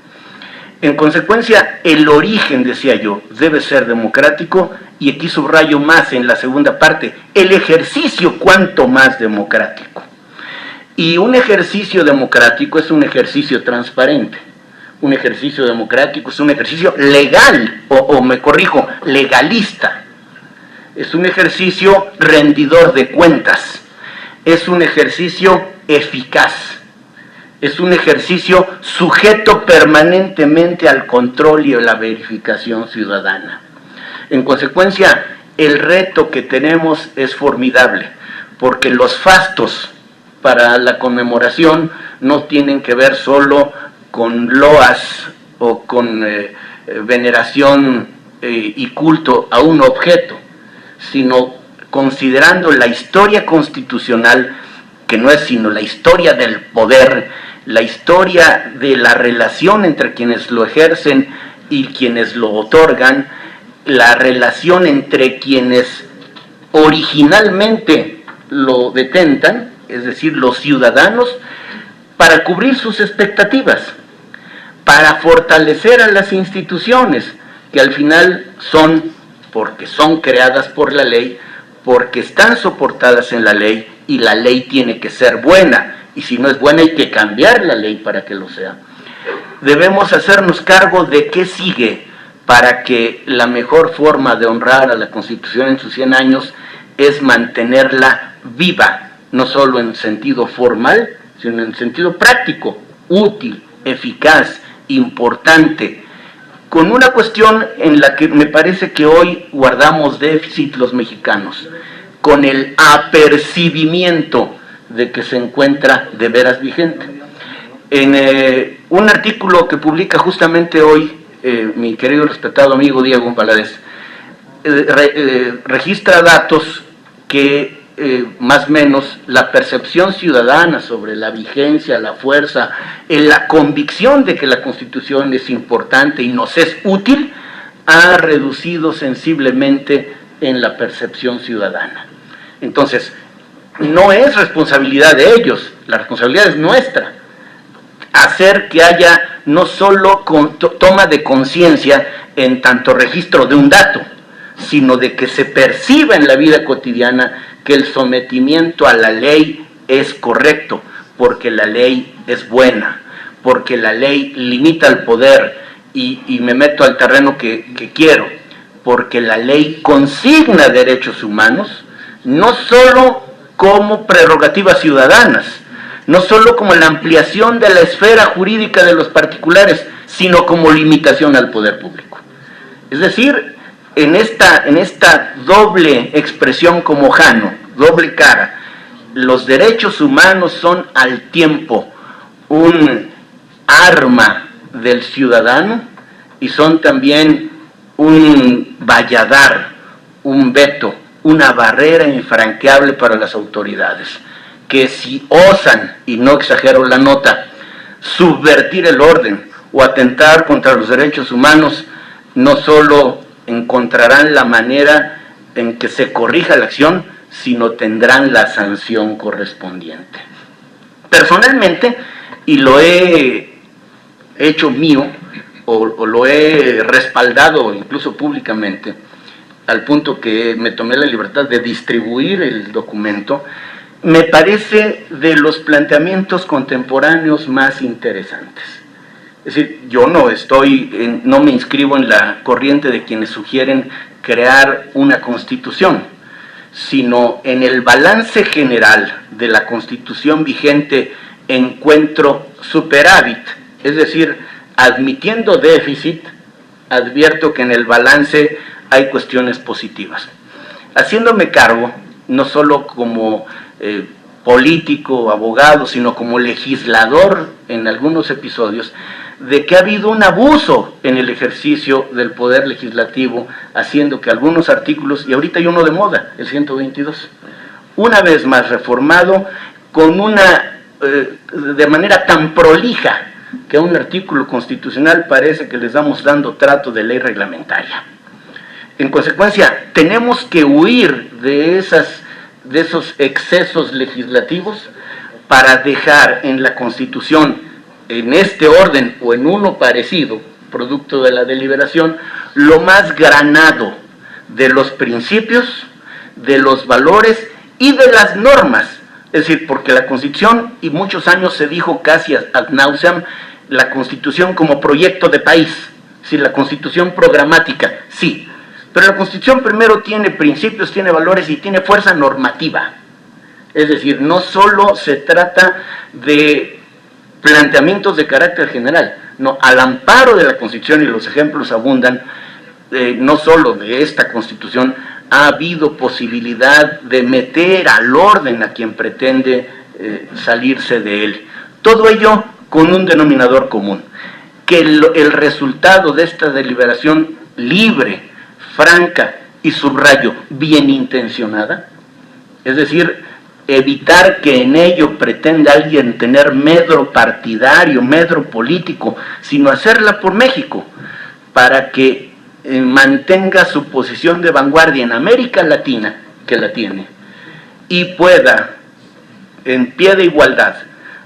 En consecuencia, el origen, decía yo, debe ser democrático, y aquí subrayo más en la segunda parte, el ejercicio cuanto más democrático. Y un ejercicio democrático es un ejercicio transparente. Un ejercicio democrático es un ejercicio legal, o me corrijo, legalista. Es un ejercicio rendidor de cuentas. Es un ejercicio eficaz. Es un ejercicio sujeto permanentemente al control y a la verificación ciudadana. En consecuencia, el reto que tenemos es formidable, porque los fastos para la conmemoración no tienen que ver solo con loas o con veneración y culto a un objeto, sino considerando la historia constitucional, que no es sino la historia del poder, la historia de la relación entre quienes lo ejercen y quienes lo otorgan, la relación entre quienes originalmente lo detentan, es decir, los ciudadanos, para cubrir sus expectativas, para fortalecer a las instituciones, que al final son, porque son creadas por la ley, porque están soportadas en la ley, y la ley tiene que ser buena, y si no es buena hay que cambiar la ley para que lo sea. Debemos hacernos cargo de qué sigue para que la mejor forma de honrar a la Constitución en sus 100 años es mantenerla viva, no solo en sentido formal, sino en sentido práctico, útil, eficaz, importante, con una cuestión en la que me parece que hoy guardamos déficit los mexicanos, con el apercibimiento de que se encuentra de veras vigente. En un artículo que publica justamente hoy mi querido y respetado amigo Diego Valadez, registra datos que más o menos la percepción ciudadana sobre la vigencia, la fuerza, la convicción de que la Constitución es importante y nos es útil, ha reducido sensiblemente en la percepción ciudadana. Entonces, no es responsabilidad de ellos, la responsabilidad es nuestra, hacer que haya no solo toma de conciencia en tanto registro de un dato, sino de que se perciba en la vida cotidiana que el sometimiento a la ley es correcto, porque la ley es buena, porque la ley limita el poder, y me meto al terreno que quiero, porque la ley consigna derechos humanos, no solo como prerrogativas ciudadanas, no solo como la ampliación de la esfera jurídica de los particulares, sino como limitación al poder público. Es decir, en esta doble expresión como Jano, doble cara, los derechos humanos son al tiempo un arma del ciudadano y son también un valladar, un veto, una barrera infranqueable para las autoridades, que si osan, y no exagero la nota, subvertir el orden o atentar contra los derechos humanos, no solo encontrarán la manera en que se corrija la acción, sino tendrán la sanción correspondiente. Personalmente, y lo he hecho mío o lo he respaldado incluso públicamente, al punto que me tomé la libertad de distribuir el documento, me parece de los planteamientos contemporáneos más interesantes. Es decir, yo no me inscribo en la corriente de quienes sugieren crear una constitución, sino en el balance general de la constitución vigente encuentro superávit, es decir, admitiendo déficit, advierto que en el balance hay cuestiones positivas. Haciéndome cargo, no solo como político, abogado, sino como legislador en algunos episodios, de que ha habido un abuso en el ejercicio del poder legislativo, haciendo que algunos artículos, y ahorita hay uno de moda, el 122, una vez más reformado, con de manera tan prolija, que a un artículo constitucional parece que les estamos dando trato de ley reglamentaria. En consecuencia, tenemos que huir de esos excesos legislativos para dejar en la Constitución, en este orden o en uno parecido, producto de la deliberación, lo más granado de los principios, de los valores y de las normas. Es decir, porque la Constitución, y muchos años se dijo casi ad nauseam, la Constitución como proyecto de país, es decir, la Constitución programática, sí, pero la Constitución primero tiene principios, tiene valores y tiene fuerza normativa. Es decir, no solo se trata de planteamientos de carácter general, no, al amparo de la Constitución, y los ejemplos abundan, no solo de esta Constitución, ha habido posibilidad de meter al orden a quien pretende salirse de él. Todo ello con un denominador común, que el resultado de esta deliberación libre, franca y, subrayo, bien intencionada, es decir, evitar que en ello pretenda alguien tener medro partidario, medro político, sino hacerla por México, para que mantenga su posición de vanguardia en América Latina, que la tiene, y pueda, en pie de igualdad,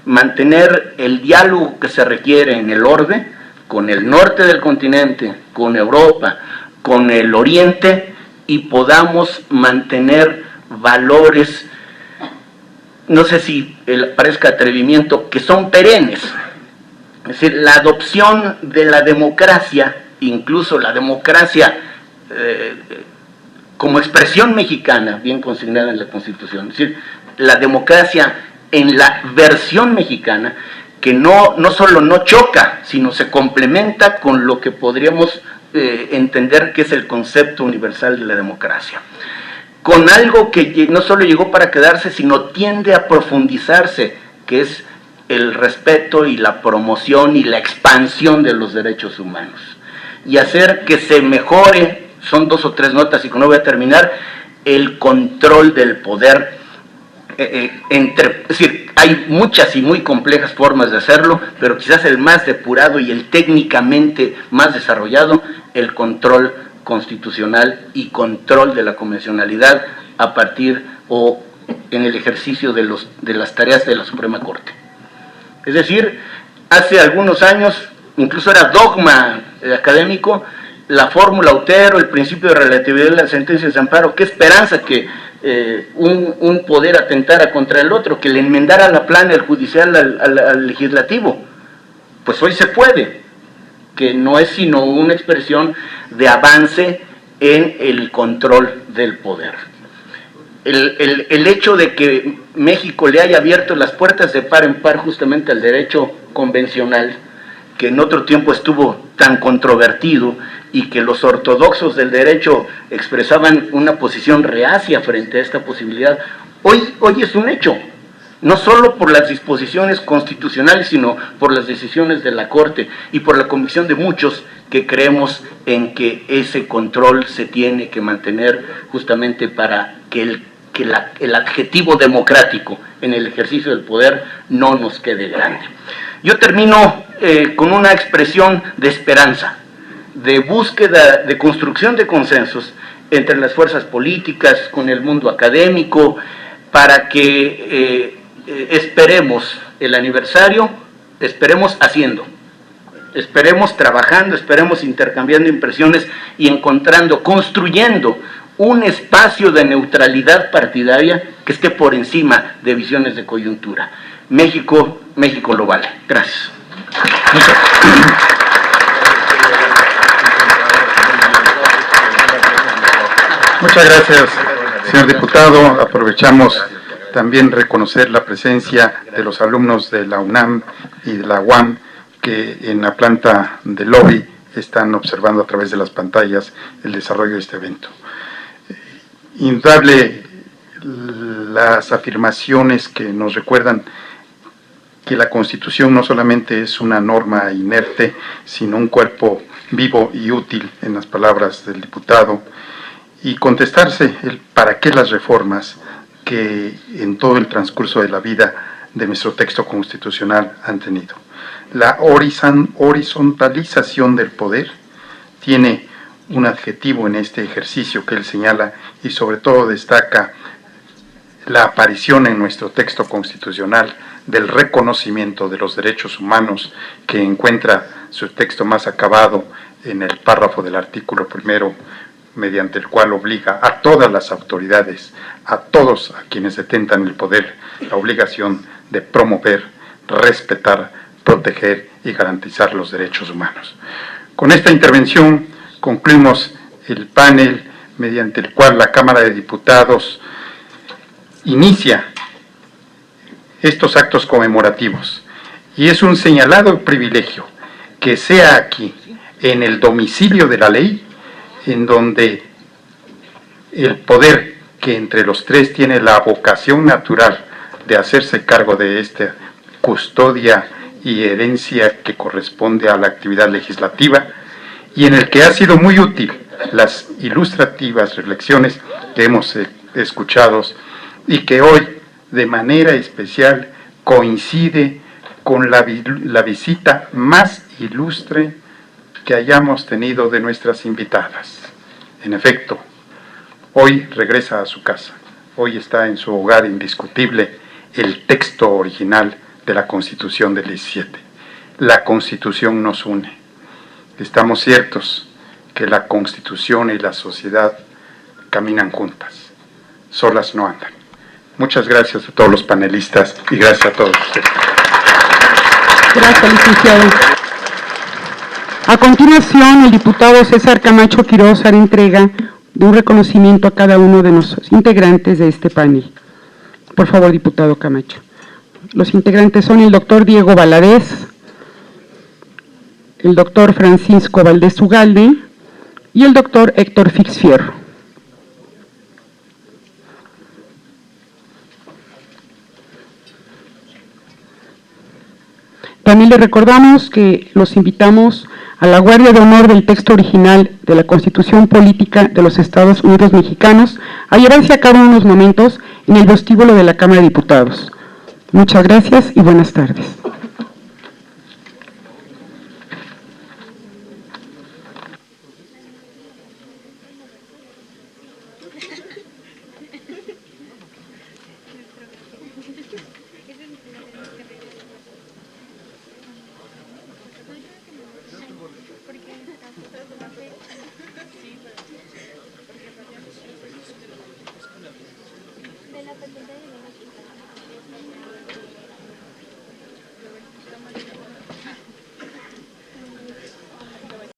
mantener el diálogo que se requiere en el orbe, con el norte del continente, con Europa, con el oriente, y podamos mantener valores, no sé si parezca atrevimiento, que son perennes. Es decir, la adopción de la democracia, incluso la democracia como expresión mexicana, bien consignada en la Constitución, es decir, la democracia en la versión mexicana, que no solo no choca, sino se complementa con lo que podríamos entender que es el concepto universal de la democracia. Con algo que no solo llegó para quedarse, sino tiende a profundizarse, que es el respeto y la promoción y la expansión de los derechos humanos. Y hacer que se mejore, son 2 o 3 notas y con no voy a terminar, el control del poder. Es decir, hay muchas y muy complejas formas de hacerlo, pero quizás el más depurado y el técnicamente más desarrollado, el control constitucional y control de la convencionalidad a partir o en el ejercicio de las tareas de la Suprema Corte. Es decir, hace algunos años, incluso era dogma académico, la fórmula Otero, el principio de relatividad de las sentencias de amparo. Qué esperanza que un poder atentara contra el otro, que le enmendara la plana el judicial al legislativo. Pues hoy se puede, que no es sino una expresión de avance en el control del poder. El hecho de que México le haya abierto las puertas de par en par justamente al derecho convencional, que en otro tiempo estuvo tan controvertido y que los ortodoxos del derecho expresaban una posición reacia frente a esta posibilidad, hoy es un hecho, no solo por las disposiciones constitucionales, sino por las decisiones de la Corte y por la convicción de muchos que creemos en que ese control se tiene que mantener justamente para que el adjetivo democrático en el ejercicio del poder no nos quede grande. Yo termino con una expresión de esperanza, de búsqueda, de construcción de consensos entre las fuerzas políticas, con el mundo académico, para que esperemos el aniversario, esperemos haciendo, Esperemos trabajando, esperemos intercambiando impresiones y encontrando, construyendo un espacio de neutralidad partidaria que esté por encima de visiones de coyuntura. México lo vale. Gracias. Muchas gracias, señor diputado. Aprovechamos también reconocer la presencia de los alumnos de la UNAM y de la UAM que en la planta del lobby están observando a través de las pantallas el desarrollo de este evento. Indudable las afirmaciones que nos recuerdan que la Constitución no solamente es una norma inerte, sino un cuerpo vivo y útil, en las palabras del diputado, y contestarse el para qué las reformas que en todo el transcurso de la vida de nuestro texto constitucional han tenido. La horizontalización del poder tiene un adjetivo en este ejercicio que él señala y sobre todo destaca la aparición en nuestro texto constitucional del reconocimiento de los derechos humanos, que encuentra su texto más acabado en el párrafo del artículo primero, mediante el cual obliga a todas las autoridades, a todos a quienes detentan el poder, la obligación de promover, respetar, proteger y garantizar los derechos humanos. Con esta intervención concluimos el panel mediante el cual la Cámara de Diputados inicia estos actos conmemorativos, y es un señalado privilegio que sea aquí, en el domicilio de la ley, en donde el poder que entre los tres tiene la vocación natural de hacerse cargo de esta custodia y herencia que corresponde a la actividad legislativa, y en el que ha sido muy útil las ilustrativas reflexiones que hemos escuchado y que hoy de manera especial coincide con la visita más ilustre que hayamos tenido de nuestras invitadas. En efecto, hoy regresa a su casa, hoy está en su hogar indiscutible el texto original de la Constitución del 17. La Constitución nos une. Estamos ciertos que la Constitución y la sociedad caminan juntas, solas no andan. Muchas gracias a todos los panelistas y gracias a todos ustedes. Gracias, licenciado. A continuación, el diputado César Camacho Quirós hará entrega de un reconocimiento a cada uno de los integrantes de este panel. Por favor, diputado Camacho. Los integrantes son el doctor Diego Valadez, el doctor Francisco Valdés Ugalde y el doctor Héctor Fix Fierro. También les recordamos que los invitamos a la guardia de honor del texto original de la Constitución Política de los Estados Unidos Mexicanos a llevarse a cabo en unos momentos en el vestíbulo de la Cámara de Diputados. Muchas gracias y buenas tardes. De la